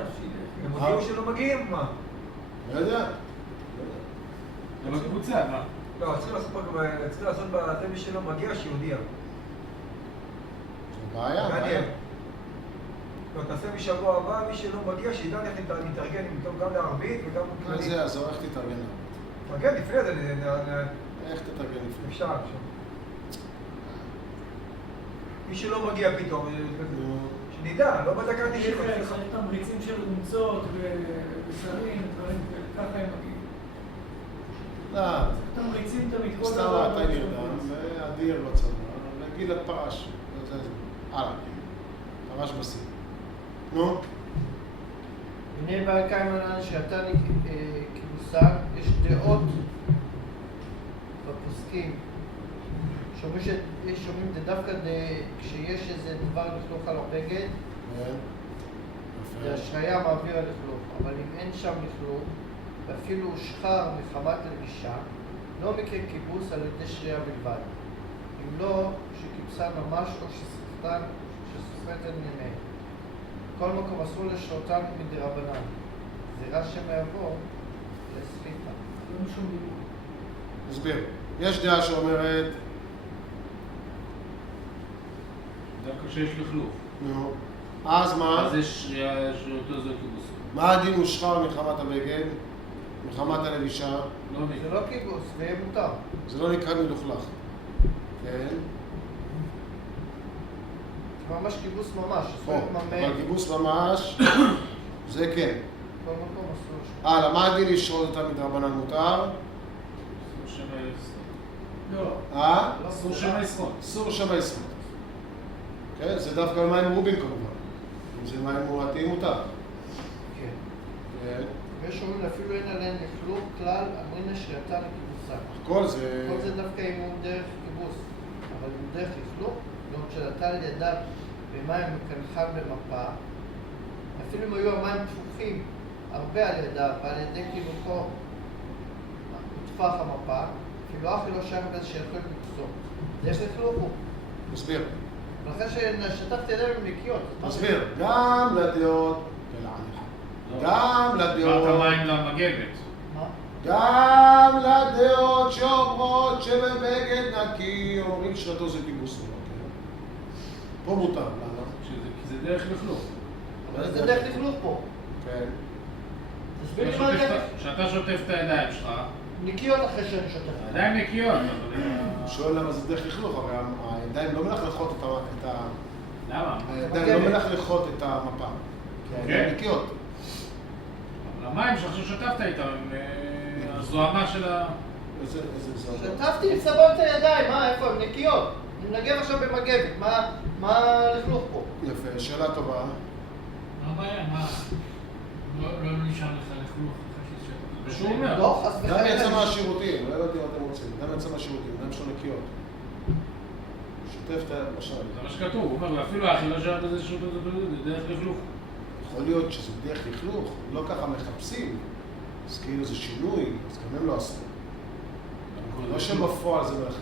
הם הודיעו שלא מגיעים, מה? לא יודע. זה בקבוצה, מה? לא, צריך לעשות בזה מי שלא מגיע, שיודיע. זה בעיה, בעיה. לא, תעשה משבוע הבא, מי שלא מגיע, שידע איך להתארגן גם לערבית וגם מה זה יעזור? איך תתארגן? תתארגן לפני זה, איך תתארגן לפני? אפשר. מי שלא מגיע פתאום, שנדע, לא בדקה 90. צריך תמריצים של אונצות ובשרים, דברים כאלה, ככה הם מגיעים. לא, תמריצים תמיד, כל סתם דבר. אתה נרדם, ואדיר בצבא, וגלעד פרש. הלאה. פרש בשיא. נו? הנה בעל קיימן שאתה כמושג, יש דעות בפוסקים. שומעים דווקא כשיש איזה דבר לכלוך על הבגד, כן. זה השריה מעביר לכלוך, אבל אם אין שם לכלוך, ואפילו הושחר מחמת לבישה, לא מקרה כיבוס על ידי שריה בלבד. אם לא, שכיבסה ממש או שסופרת מיני. כל מקום אסור לשרותן מדרבנן. זירה שמא יבוא, לסליחה. לא משום דיבור. נסביר. יש דעה שאומרת, דווקא שיש לכלוך. נו, אז מה? אז יש שריעה שאותו זה קיבוץ. מה הדין הושחר מחמת הבגד? מחמת הלבישה? לא זה מבין. לא קיבוס, ויהיה מותר. זה לא נקרא מלוכלך. כן? זה ממש קיבוס ממש, אסור או, להתממן. אבל גיבוס ממש, זה כן. כל מקום אסור שם. הלאה, מה הדין לשרות אותה מדרבנן מותר? אסור שמא יסחוט. לא. לא, אסור זה שמא רק- יסחוט. אסור שמא יסחוט. כן? זה דווקא במים מרובים כמובן. אם זה מים מועטים מותר. כן. כן? ויש אומרים אפילו אין עליהן לכלוך כלל, אמרין לשרייתן לקיבוסן. מושג. כל זה... כל זה דווקא אם הוא דרך קיבוץ, אבל אם דרך לכלוך, גם כשנטל ידיו במים מקנחל במפה, אפילו אם היו המים תפוחים הרבה על ידיו ועל ידי כילוכו מטפח המפה, אפילו אחי לא שם בזה שיכול לקצור. זה יש לכלוך הוא. מסביר. ואחרי ששטפתי ידיים עם נקיות. מסביר. גם לדעות... גם לדעות... אמרת מים למגבת. מה? גם לדעות שאומרות שבבגד נקי אומרים שרתו זה קיבוץ. פה מותר, למה? כי זה דרך לכלוך. אבל זה דרך לכלוך פה. כן. תסביר לי מה זה? כשאתה שוטף את הידיים שלך, נקיות אחרי שאני שוטף. הידיים נקיות. הוא שואל למה זה דרך לכלוך, הרי הידיים לא מלכלכות את ה... למה? הידיים לא מלכלכות את המפה. כי הידיים נקיות. אבל המים שעכשיו שטפת איתם, הם הזוהמה של ה... איזה זמן? שטפתי עם סבון את הידיים, מה, איפה, הם נקיות. אני מנגב עכשיו במגבת, מה לכלוך פה? יפה, שאלה טובה. מה הבעיה? מה? לא נשאר לך לכלוך אחרי ששטת. ושהוא אומר. לא, חס גם וחלילה. יצא מהשירותים, לא יודעת מה אתם רוצים, גם יצא מהשירותים, גם שלו נקיות. שוטף את המשל. זה מה שכתוב, הוא אומר, ואפילו האחי לא שרת את זה שהוא דרך לכלוך. יכול להיות שזה דרך לכלוך, לא ככה מחפשים, אז כאילו זה שינוי, אז גם הם לא עשו. לא שבפועל זה מלכלך.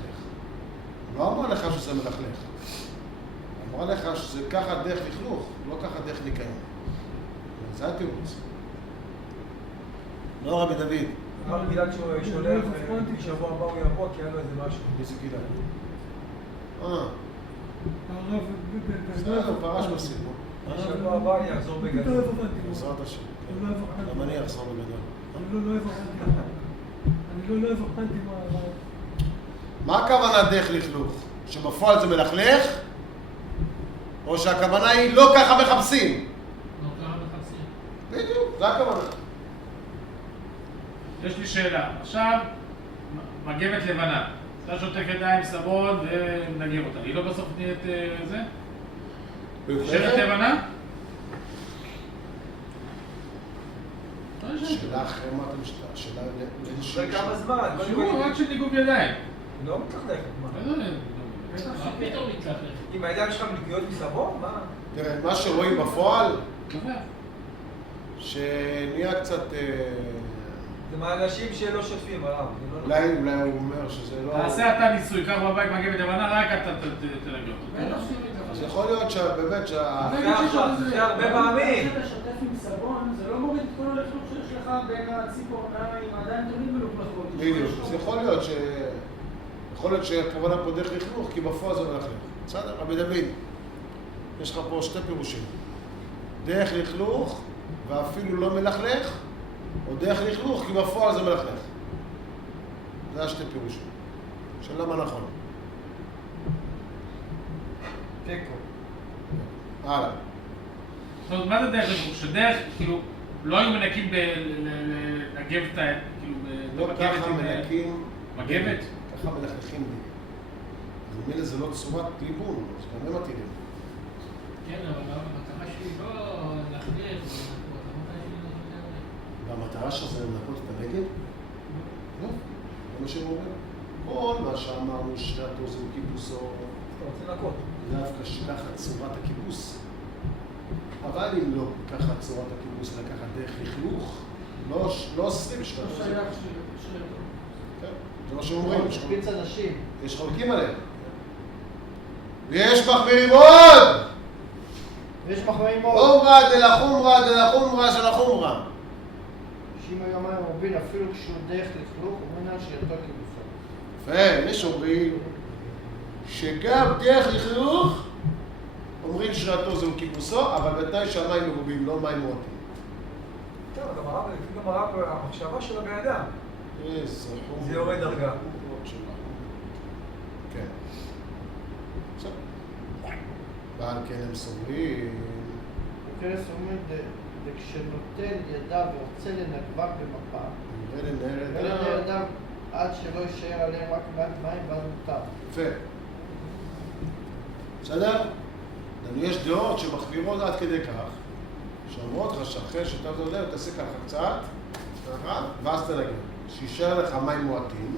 לא אמר לך שזה מלכלך. אמרה לך שזה ככה דרך לכלוך, לא ככה דרך ניקיון. זה התירוץ. לא רבי דוד. אמר גלעד שהוא שולח, שבוע הבא הוא יבוא, כי היה לו איזה משהו. איזה גלעד? הרב בסדר, הוא פרש בסיפור. שבוע הבא אני אחזור לא בגדול. הבנתי. בעזרת השם. לא הבנתי. גם אני אחזור בגדול. אני לא הבנתי מה... מה הכוונה דרך לכלוך? שבפועל זה מלכלך? או שהכוונה היא לא ככה מחפשים? לא ככה מחפשים. בדיוק, זה הכוונה. יש לי שאלה. עכשיו, מגבת לבנה. אתה שוטף ידיים, סבון ומנגב אותה. היא לא בסוף נהיית זה? שרת לבנה? שאלה אחרי מה אתה משתנה? שאלה לאיזה אחרי כמה זמן? שיעור רק של ניגוב ידיים. לא מתלכלכת, מה? מה פתאום מתלכלך? אם הידיים שלך נקיות מסבון? מה? תראה, מה שרואים בפועל, יפה. שנהיה קצת... זה מהאנשים שלא שוטפים, הרב. אולי הוא אומר שזה לא... תעשה אתה ניסוי, קח בבית מגבת לבנה, רק אתה תנגב אותו. אז יכול להיות שבאמת אחרי הרבה פעמים. כשאתה שוטף עם סבון, זה לא מוריד את כל הלכלוך שיש לך בין הציפורניים, עדיין תמיד מלוכלכות. בדיוק, אז יכול להיות שהכוונה פה דרך לכלוך, כי בפועל זה מלכלך. בסדר, רבי דוד, יש לך פה שתי פירושים. דרך לכלוך, ואפילו לא מלכלך, או דרך לכלוך, כי בפועל זה מלכלך. זה השתי פירושים. שאלה מה נכון. תיקו. הלאה. זאת אומרת, מה זה דרך לכלוך? שדרך, כאילו, לא היו מנקים לנגב את ה... כאילו, לא במגבת ככה עם... מנקים... מגבת? ככה מלכלכים לי. אז ממילא זה לא צורת ליבון, אז גם הם מתאימים. כן, אבל המטרה שלי לא להחליף, והמטרה שלך זה לנקות את הנגד? לא, זה מה שהם אומרים. כל מה שאמרנו שרתו זה כיבוסו, אתה רוצה לנקות. דווקא שככה צורת הכיבוס. אבל אם לא ככה צורת הכיבוס, אלא ככה דרך לכלוך, לא אוסרים שרתו זה. כן, זה מה שהם אומרים. שפיץ אנשים. יש חולקים עליהם. ויש מחמירים עוד! ויש מחמירים מאוד. חומרה דלה חומרה דלה חומרה של החומרה. שאם היום היה מוביל, אפילו כשהוא דרך לכלוך, אומרים לה שירתו כיבוסו. יפה, יש אומרים שגם דרך לכלוך אומרים שרתו זהו כיבוסו, אבל בתנאי שהמים מרובים, לא מים מועטים. טוב, גם הרב, המחשבה של הבן אדם. איזה חומרה. זה יורד דרגה. כן. בסדר. ועל כן הם סובלים. וכנס אומר, וכשנוטל ידיו ורוצה לנגבה במפה, נראה ידיו עד שלא יישאר עליהם רק מעט מים ואז מותר. יפה. בסדר? יש דעות שמחמירות עד כדי כך, שאומרות לך שאחרי שאתה יודע, תעשה ככה קצת, ואז תנגב. שישאר לך מים מועטים,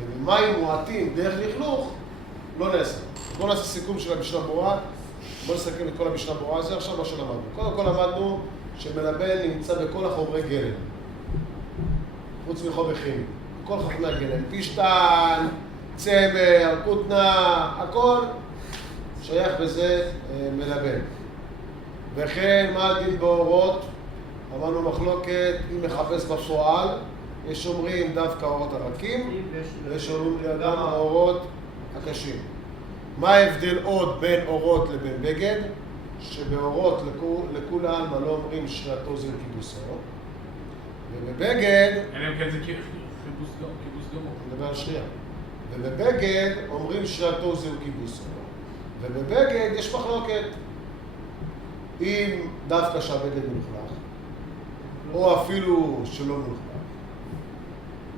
ובמים מועטים דרך לכלוך לא נעשה. בואו נעשה סיכום של המשנה ברורה, בואו נסכם את כל המשנה ברורה הזה עכשיו מה שלמדנו. קודם כל למדנו שמלבן נמצא בכל החומרי גלם, חוץ מחומר כימי, בכל חומרי הגלם, פשטן, צמר, כותנה, הכל שייך בזה מלבן. וכן מה הדין באורות? אמרנו מחלוקת אם מחפש בפועל, יש אומרים דווקא האורות הרכים, ויש אומרים גם האורות הקשים. מה ההבדל עוד בין אורות לבין בגד? שבאורות לכולי עלמא לא אומרים שרייתו זהו כיבוסו, ובבגד... אלא אם כן זה כיבוס גמור. אני מדבר על שרייה. ובבגד אומרים שרייתו זהו כיבוסו, ובבגד יש מחלוקת אם דווקא שהבגד מלוכלך, או אפילו שלא מלוכלך,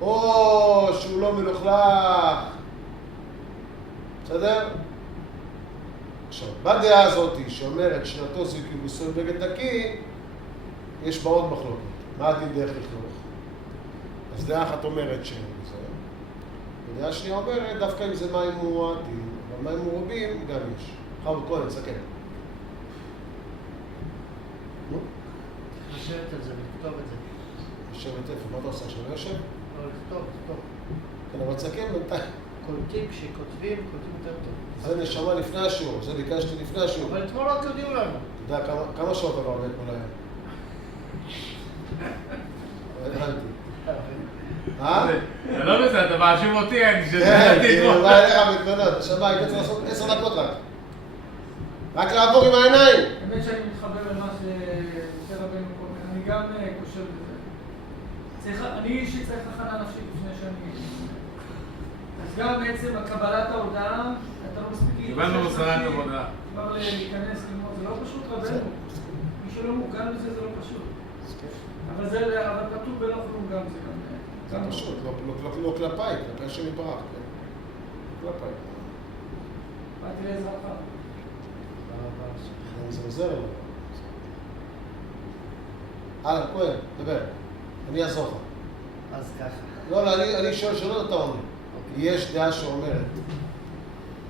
או שהוא לא מלוכלך. בסדר? עכשיו, בדעה הזאת שאומרת שנתו זהו כיבוסו בבגד נקי, יש בה עוד מחלוקת. מה הדין דרך לכלוך? אז דעה אחת אומרת שאין זה, ודעה שנייה אומרת דווקא אם זה מים מועטים, אבל מים מרובים גם יש. חבר כהן, תסכם. נו? לשבת על זה, לכתוב את זה. לשבת איפה? מה אתה עושה עכשיו? יושב? לא, לכתוב. כן, אבל תסכם בינתיים. קולטים, כשכותבים, קולטים יותר טוב. זה נשמה לפני השיעור, זה ביקשתי לפני השיעור. אבל אתמול רק הודיעו לנו. אתה יודע כמה שעות עבר אתמול היום? הבנתי. אתה לא בסדר, אתה מאשים אותי, אני כן, שתדעתי כאילו, כבר. אולי לך מתבנות, נשמה, היית צריך לעשות 10 דקות רק. רק לעבור עם העיניים. האמת שאני מתחבר למה שמשה רבנו קורא, אני גם חושב בזה. אני אישית צריך הכנה נפשית לפני שאני... אז גם בעצם קבלת ההודעה, אתה לא מספיק... קיבלנו מסרת עבודה. כבר להיכנס ללמוד, זה לא פשוט רבנו. מי שלא מוגן בזה זה לא פשוט. אבל כתוב בלא כלום גם זה גם... זה פשוט, לא כלפיי, כלפי השם יתברך, כן? כלפיי. באתי לעזרתך. זה עוזר לו. הלאה, כהן, דבר. אני אעזור לך. אז ככה. לא, אני שואל שאלות אתה אומר. יש דעה שאומרת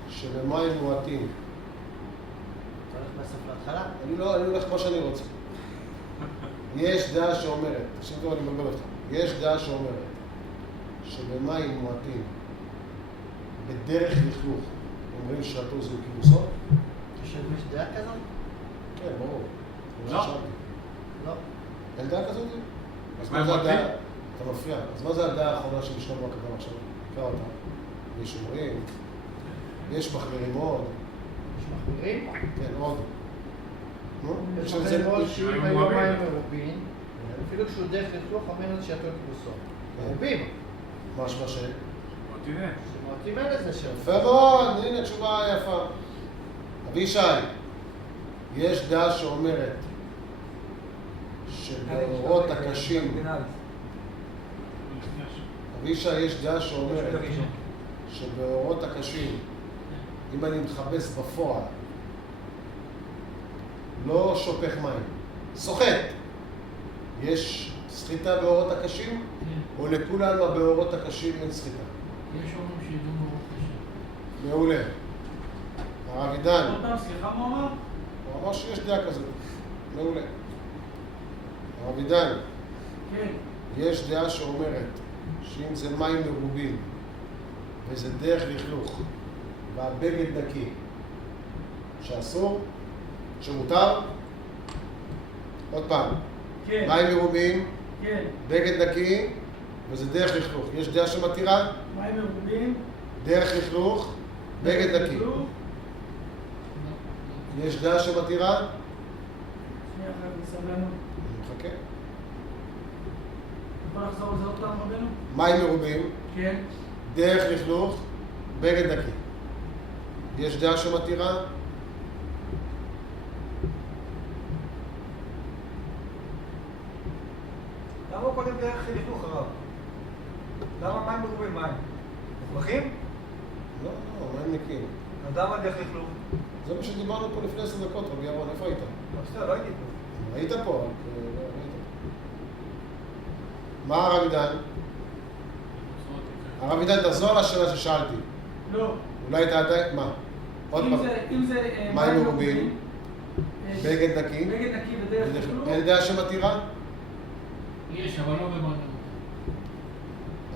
שבמים מועטים, אתה הולך מהסוף להתחלה? אני הולך כמו שאני רוצה. יש דעה שאומרת, תקשיב טוב, אני מבלבל אותך. יש דעה שאומרת שבמים מועטים בדרך לכלוך אומרים שרייתו זהו כיבוסו? יש דעה כזאת? כן, ברור. לא. לא. אין דעה כזאת? אז מים מה זה מועטים? הדעה? אתה מפריע. אז מה זה הדעה האחרונה של משנה ברורה כתב עכשיו? קרא אותה. יש אומרים, יש מחמירים עוד. יש מחמירים? כן, עוד. נו? יש עכשיו זה- מחמירים עוד שאם מים היו מרובים. מים מרובים, אפילו כשהוא דרך לכלוך, אמן אז שיעתו כיבוסו. מרובים. משמע ש... בוא תראה. שמועטים אין לזה שם. יפה מאוד, הנה תשובה יפה. אבישי, יש דעה שאומרת שבאורות הקשים, אבישי, יש דעה שאומרת שבאורות הקשים, אם אני מכבס בפועל, לא שופך מים, סוחט. יש סחיטה באורות הקשים, או לכולנו באורות הקשים אין סחיטה? יש אומרים שידעו מאוד קשה. מעולה. הרב עידן, עוד פעם, סליחה מה הוא אמר? הוא אמר שיש דעה כזאת. מעולה. הרב עידן, כן. יש דעה שאומרת שאם זה מים מרובים וזה דרך לכלוך והבגד נקי, שאסור? שמותר? עוד פעם, כן. מים מרובים, כן. בגד נקי וזה דרך לכלוך. יש דעה שמתירה? מים מרובים. דרך לכלוך, בגד נקי. כלוך. יש דעה שמתירה? שנייה אחת בסבלנות. אני מחכה. יכול לחזור על זה עוד פעם רבנו? מים מרובים, כן. דרך לכלוך, בגד נקי. יש דעה שמתירה? למה קודם דרך לכלוך הרב? למה מים מרובים מים? מוכרחים? לא, מים נקיים. אז למה דרך לכלוך? זה מה שדיברנו פה לפני 10 דקות, רבי ירון, איפה היית? בסדר, לא הייתי פה. היית פה, רק לא היית פה. מה הרב עידן? הרב עידן, תחזור על השאלה ששאלתי. לא. אולי אתה עדיין... מה? עוד פעם. אם זה מים מרובים, בגד נקי, בגד נקי ודרך לכלוך, אין דעה שמתירה? יש, אבל לא במועדון.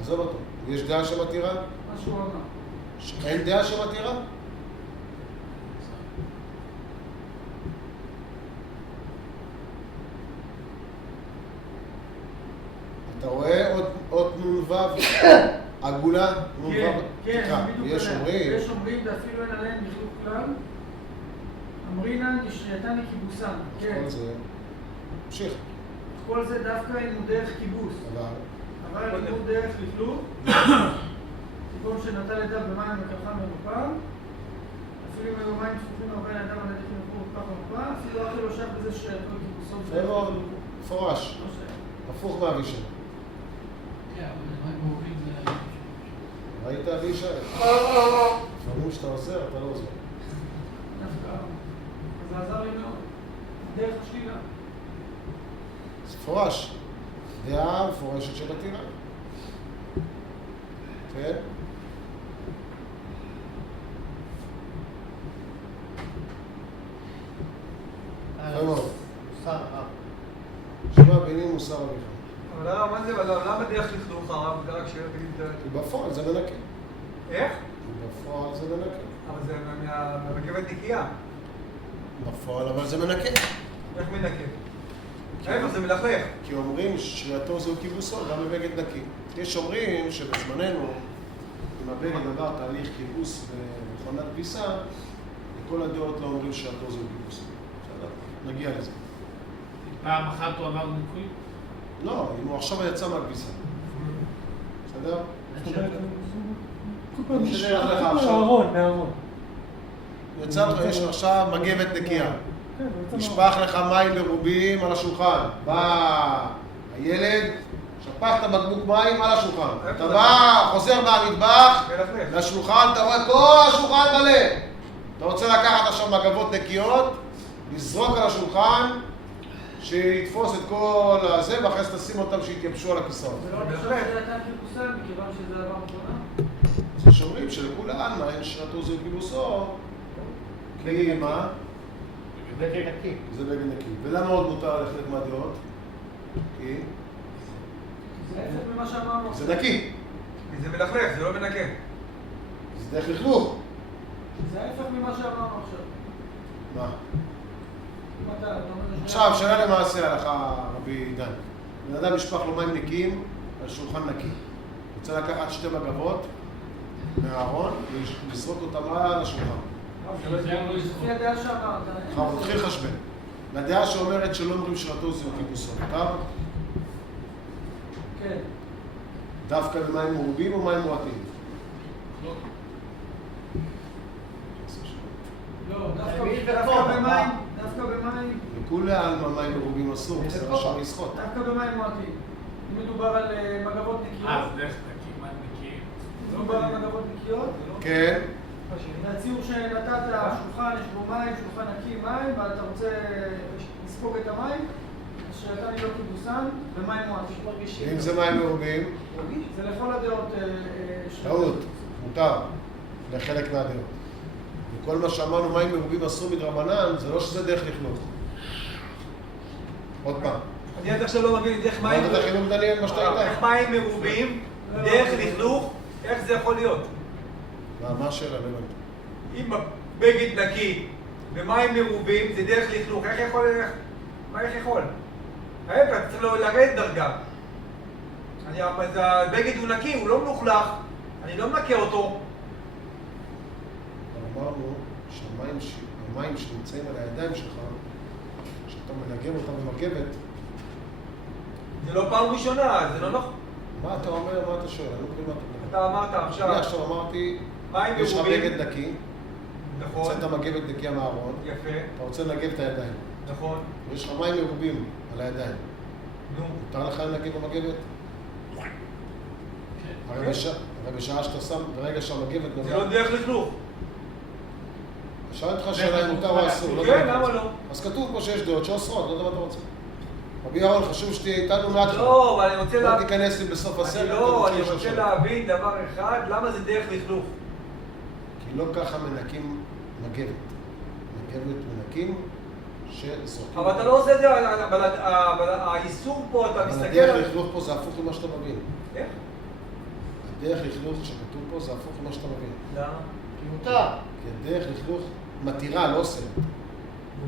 עזוב אותו. יש דעה שמתירה? מה שהוא אמר. אין דעה שמתירה? אתה רואה עוד נ"ו עגולה? נ"ו? כן, תקרא. בדיוק יש עליה. אומרים. יש אומרים ואפילו אין עליהם לכלוך כלל. אמרינן דשרייתני כיבוסן. כן. כל זה. תמשיך. כל זה דווקא אם הוא דרך כיבוס. אבל אם הוא דרך לכלוך, כגון שנטל ידיו במים וקרחה מרופא, אפילו אם היו מים צפופים הרבה לידם על ידי חינוכו וכך מרופא, אפילו אוכל לא שייך בזה שייכו כיבוסו. זה מאוד מפורש. הפוך מאבישי. כן, אבל מים מרובים זה... ראית אבישי? לפעמים כשאתה עוזר, אתה לא עוזר. דווקא, זה עזר לי מאוד. דרך השלילה. זה מפורש. דעה מפורשת של עתירה. כן? מוסר הרב. שמע ביני מוסר אביך. אבל הרב, מה זה, למה דרך לכלוך הרב? רק שאלה תגיד את זה. כי בפועל זה מנקה. איך? כי בפועל זה מנקה. אבל זה מהרכבת נקייה. בפועל אבל זה מנקה. איך מנקה? ההפך, זה מלכלך. כי אומרים ששרייתו זהו כיבוסו, גם בבגד נקי. יש אומרים שבזמננו, אם הבגד עבר תהליך כיבוס במכונת כביסה, לכל הדעות לא אומרים ששרייתו זהו כיבוס. בסדר? נגיע לזה. פעם אחת הוא עבר ניקוי? לא, אם הוא עכשיו יצא מהכביסה. בסדר? נשלח לך עכשיו. מהארון. יצא לך, יש לך עכשיו מגבת נקייה. נשפך לך מים מרובים על השולחן. בא הילד, שפך את הבקבוק מים על השולחן. אתה בא, חוזר מהמטבח, לשולחן, אתה רואה כל השולחן מלא. אתה רוצה לקחת עכשיו מגבות נקיות, לזרוק על השולחן, שיתפוס את כל הזה, ואחרי זה תשים אותם שיתייבשו על הכיסאות. זה לא נחשב שרייתה כיבוסן, מכיוון שזה עבר מכונה. זה שאומרים שלכולי עלמא אין שרייתו זהו כיבוסו, כי מה? בגד נקי. זה בגד נקי. ולמה עוד מותר לחלק מהדעות? כי זה ההפך ממה שאמרנו. זה נקי. כי זה מלכלך, זה לא מנקה. זה דרך לכלוך. זה ההפך ממה שאמרנו עכשיו. מה? אם אתה אומר עכשיו, שאלה למעשה הלכה רבי דן. בן אדם ישפך לו מים נקיים על שולחן נקי. רוצה לקחת שתי מגבות מהארון ולזרוק אותם על השולחן. לפי הדעה שאמרת. עכשיו, תתחיל לחשבן. לדעה שאומרת שלא אומרים שרייתו זהו כיבוסו, מותר? כן. דווקא במים מרובים או מים מועטים? לא. לא, תמיד דווקא בטוב, במים, דווקא במים, לכולי עלמא מים מרובים אסור, בסדר שם לשחות. דווקא במים מועטים. אם מדובר על מגבות נקיות, דרך נקי, מים נקיים. מדובר על מגבות נקיות, כן. והציור שנתת, שולחן, יש בו מים, שולחן נקי מים, ואתה רוצה לספוג את המים, אז שאתה לי לא כיבוסן, במים מועטים. ואם זה מים מרובים, זה לכל הדעות טעות, מותר, לחלק מהדעות. וכל מה שאמרנו מים מרובים אסור מדרבנן, זה לא שזה דרך לכלוך. עוד פעם. אני עד עכשיו לא מבין איך מים... אמרת את החינוך דניאל, מה שאתה איתה? איך מים מרובים, דרך לכלוך, איך זה יכול להיות? מה השאלה? לא הבנתי. אם בגד נקי ומים מרובים זה דרך לכלוך, איך יכול... איך יכול? ההפך, צריך לרדת דרגה. אז הבגד הוא נקי, הוא לא מלוכלך, אני לא מנקה אותו. אמרנו שהמים שנמצאים על הידיים שלך, שאתה מנגב אותם במגבת, זה לא פעם ראשונה, זה לא נכון. מה אתה אומר, מה אתה שואל? אני לא מבין מה אתה אומר. אתה אמרת עכשיו... אני עכשיו אמרתי, מים יש לך מרובים. בגד נקי, נכון. הוצאת מגבת נקייה מהארון, יפה. אתה רוצה לנגב את הידיים. נכון. ויש לך מים מרובים על הידיים. נו. מותר לך לנגב במגבת? הרי בשעה שאתה שם, ברגע שהמגבת זה לא דרך לכלוך. שאלתי אותך שאלה אם מותר או אסור, לא כן, יודע. למה לא? אז כתוב פה שיש דעות שאוסרות, לא יודע מה אתה רוצה. רבי ירון, חשוב שתהיה איתנו מההתחלה. לא, אבל אני רוצה לא תיכנס לי בסוף הסרט. אני רוצה להבין דבר אחד, למה זה דרך לכלוך? כי לא ככה מנקים מגבת. מגבת מנקים שזורקים. אבל אתה לא עושה את זה, אבל האיסור פה, אתה מסתכל אבל הדרך לכלוך פה זה הפוך ממה שאתה מבין. איך? הדרך לכלוך שכתוב פה זה הפוך ממה שאתה מבין. למה? כי מותר. כי הדרך לכלוך מתירה, לא עושה.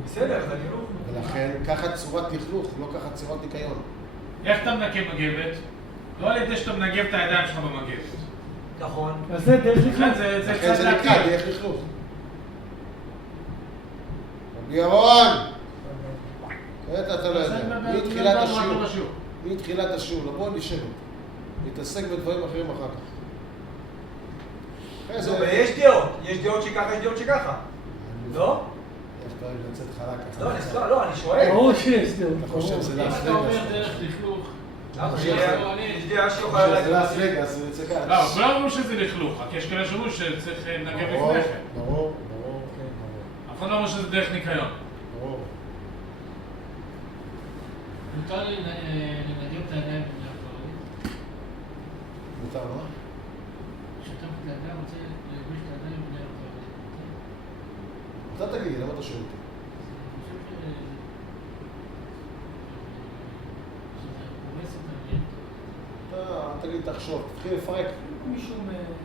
בסדר, זה לכלוך. ולכן, ככה צורת לכלוך, לא ככה צורת ניקיון. איך אתה מנקה מגבת? לא על ידי שאתה מנגב את הידיים שלך במגבת. נכון. אז זה דרך לכן לכלוך. זה לכן קצת זה נקרא להקל. דרך לכלוך. רבי ירון! אתה לא יודע. מתחילת השיעור, לבוא לשבת. להתעסק בדברים אחרים אחר כך. אחרי זה... יש דעות שככה, יש דעות שככה. לא? איך אתה אוהב לצאת חלק? לא, אני שואל. ברור שיש דעות. אתה חושב שזה אם לאס אתה אומר וגאס. דרך לכלוך, יש דעה שיכולה זה להגיד. לאס וגאס, זה יצא ככה. לא, כולם אומרים שזה לכלוך, רק יש כאלה שאומרים שצריך לנגב ברור, לפני כן. ברור. אף אחד לא אומר שזה דרך ניקיון. ברור. מותר לי לנגב את הידיים בנייר טואלט. מותר, מה? כשאתה מתנגב רוצה להגביש את הידיים בנייר טואלט. אתה תגיד, למה אתה שואל אותי? אני חושב שזה הורס את הנייר. אתה תגיד, תחשוב, תתחיל לפרק. מישהו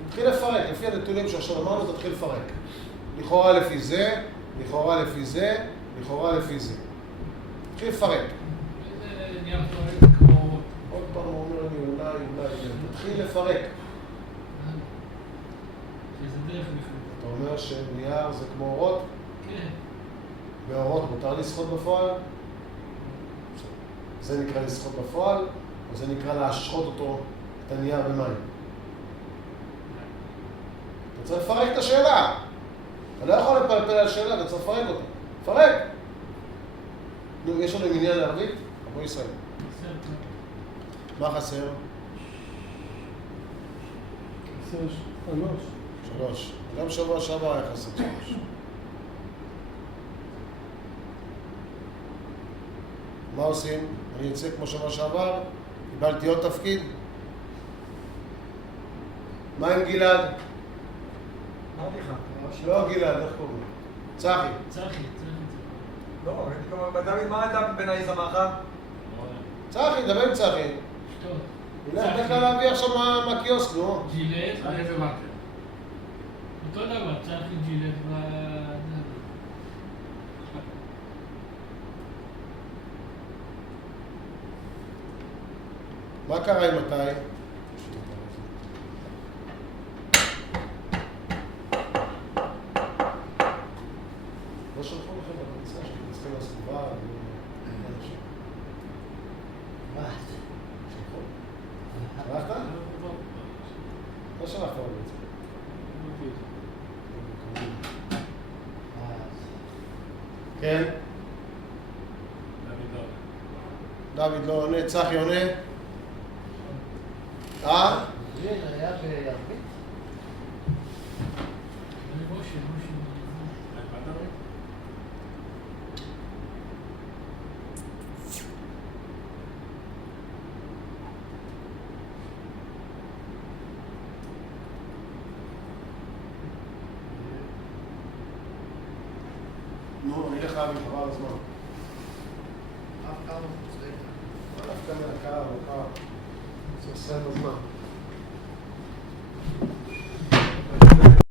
תתחיל לפרק, לפי הנתונים שעכשיו אמרנו, תתחיל לפרק. לכאורה לפי זה, לכאורה לפי זה, לכאורה לפי זה. תתחיל לפרק. זה נייר טואלט כמו... עוד פעם הוא אומר לי, אולי, תתחיל לפרק. שזה דרך לכלוך. אתה אומר שנייר זה כמו אורות? כן. באורות מותר לשחות בפועל? זה נקרא לשחות בפועל, או זה נקרא להשחות אותו, את הנייר במים? אתה צריך לפרק את השאלה. אתה לא יכול לפלפל על השאלה, אתה צריך לפרק אותה. פרק! נו, יש לנו עניין לערבית? בוא ישראל. מה חסר? חסר 3. 3. גם שבוע שעבר היה חסר 3. מה עושים? אני יוצא כמו שבוע שעבר, קיבלתי עוד תפקיד. מה עם גלעד? אמרתי לך. לא גלעד, איך קוראים? צחי. צחי. לא, דוד, מה אתה בני זמך? צחי, דבר עם צחי. שטות. הנה, איך להביא עכשיו מהקיוסק, נו. ג'ילט. צחי זה מרקר. אותו דבר, צחי ג'ילט ב... מה קרה עם מתי? לא שלחו לכם בקבוצה שאתם צריכים לעשות ועד ואנשים. מה? שלחו? שלחת? לא שלחת בקבוצה. כן? דוד לא עונה, צחי עונה? זה היה בערבית? משה. נו, אני אלך להביא חבל הזמן. אף כמה חוצרים. מה דווקא מהקהל, זה עושה בזמן.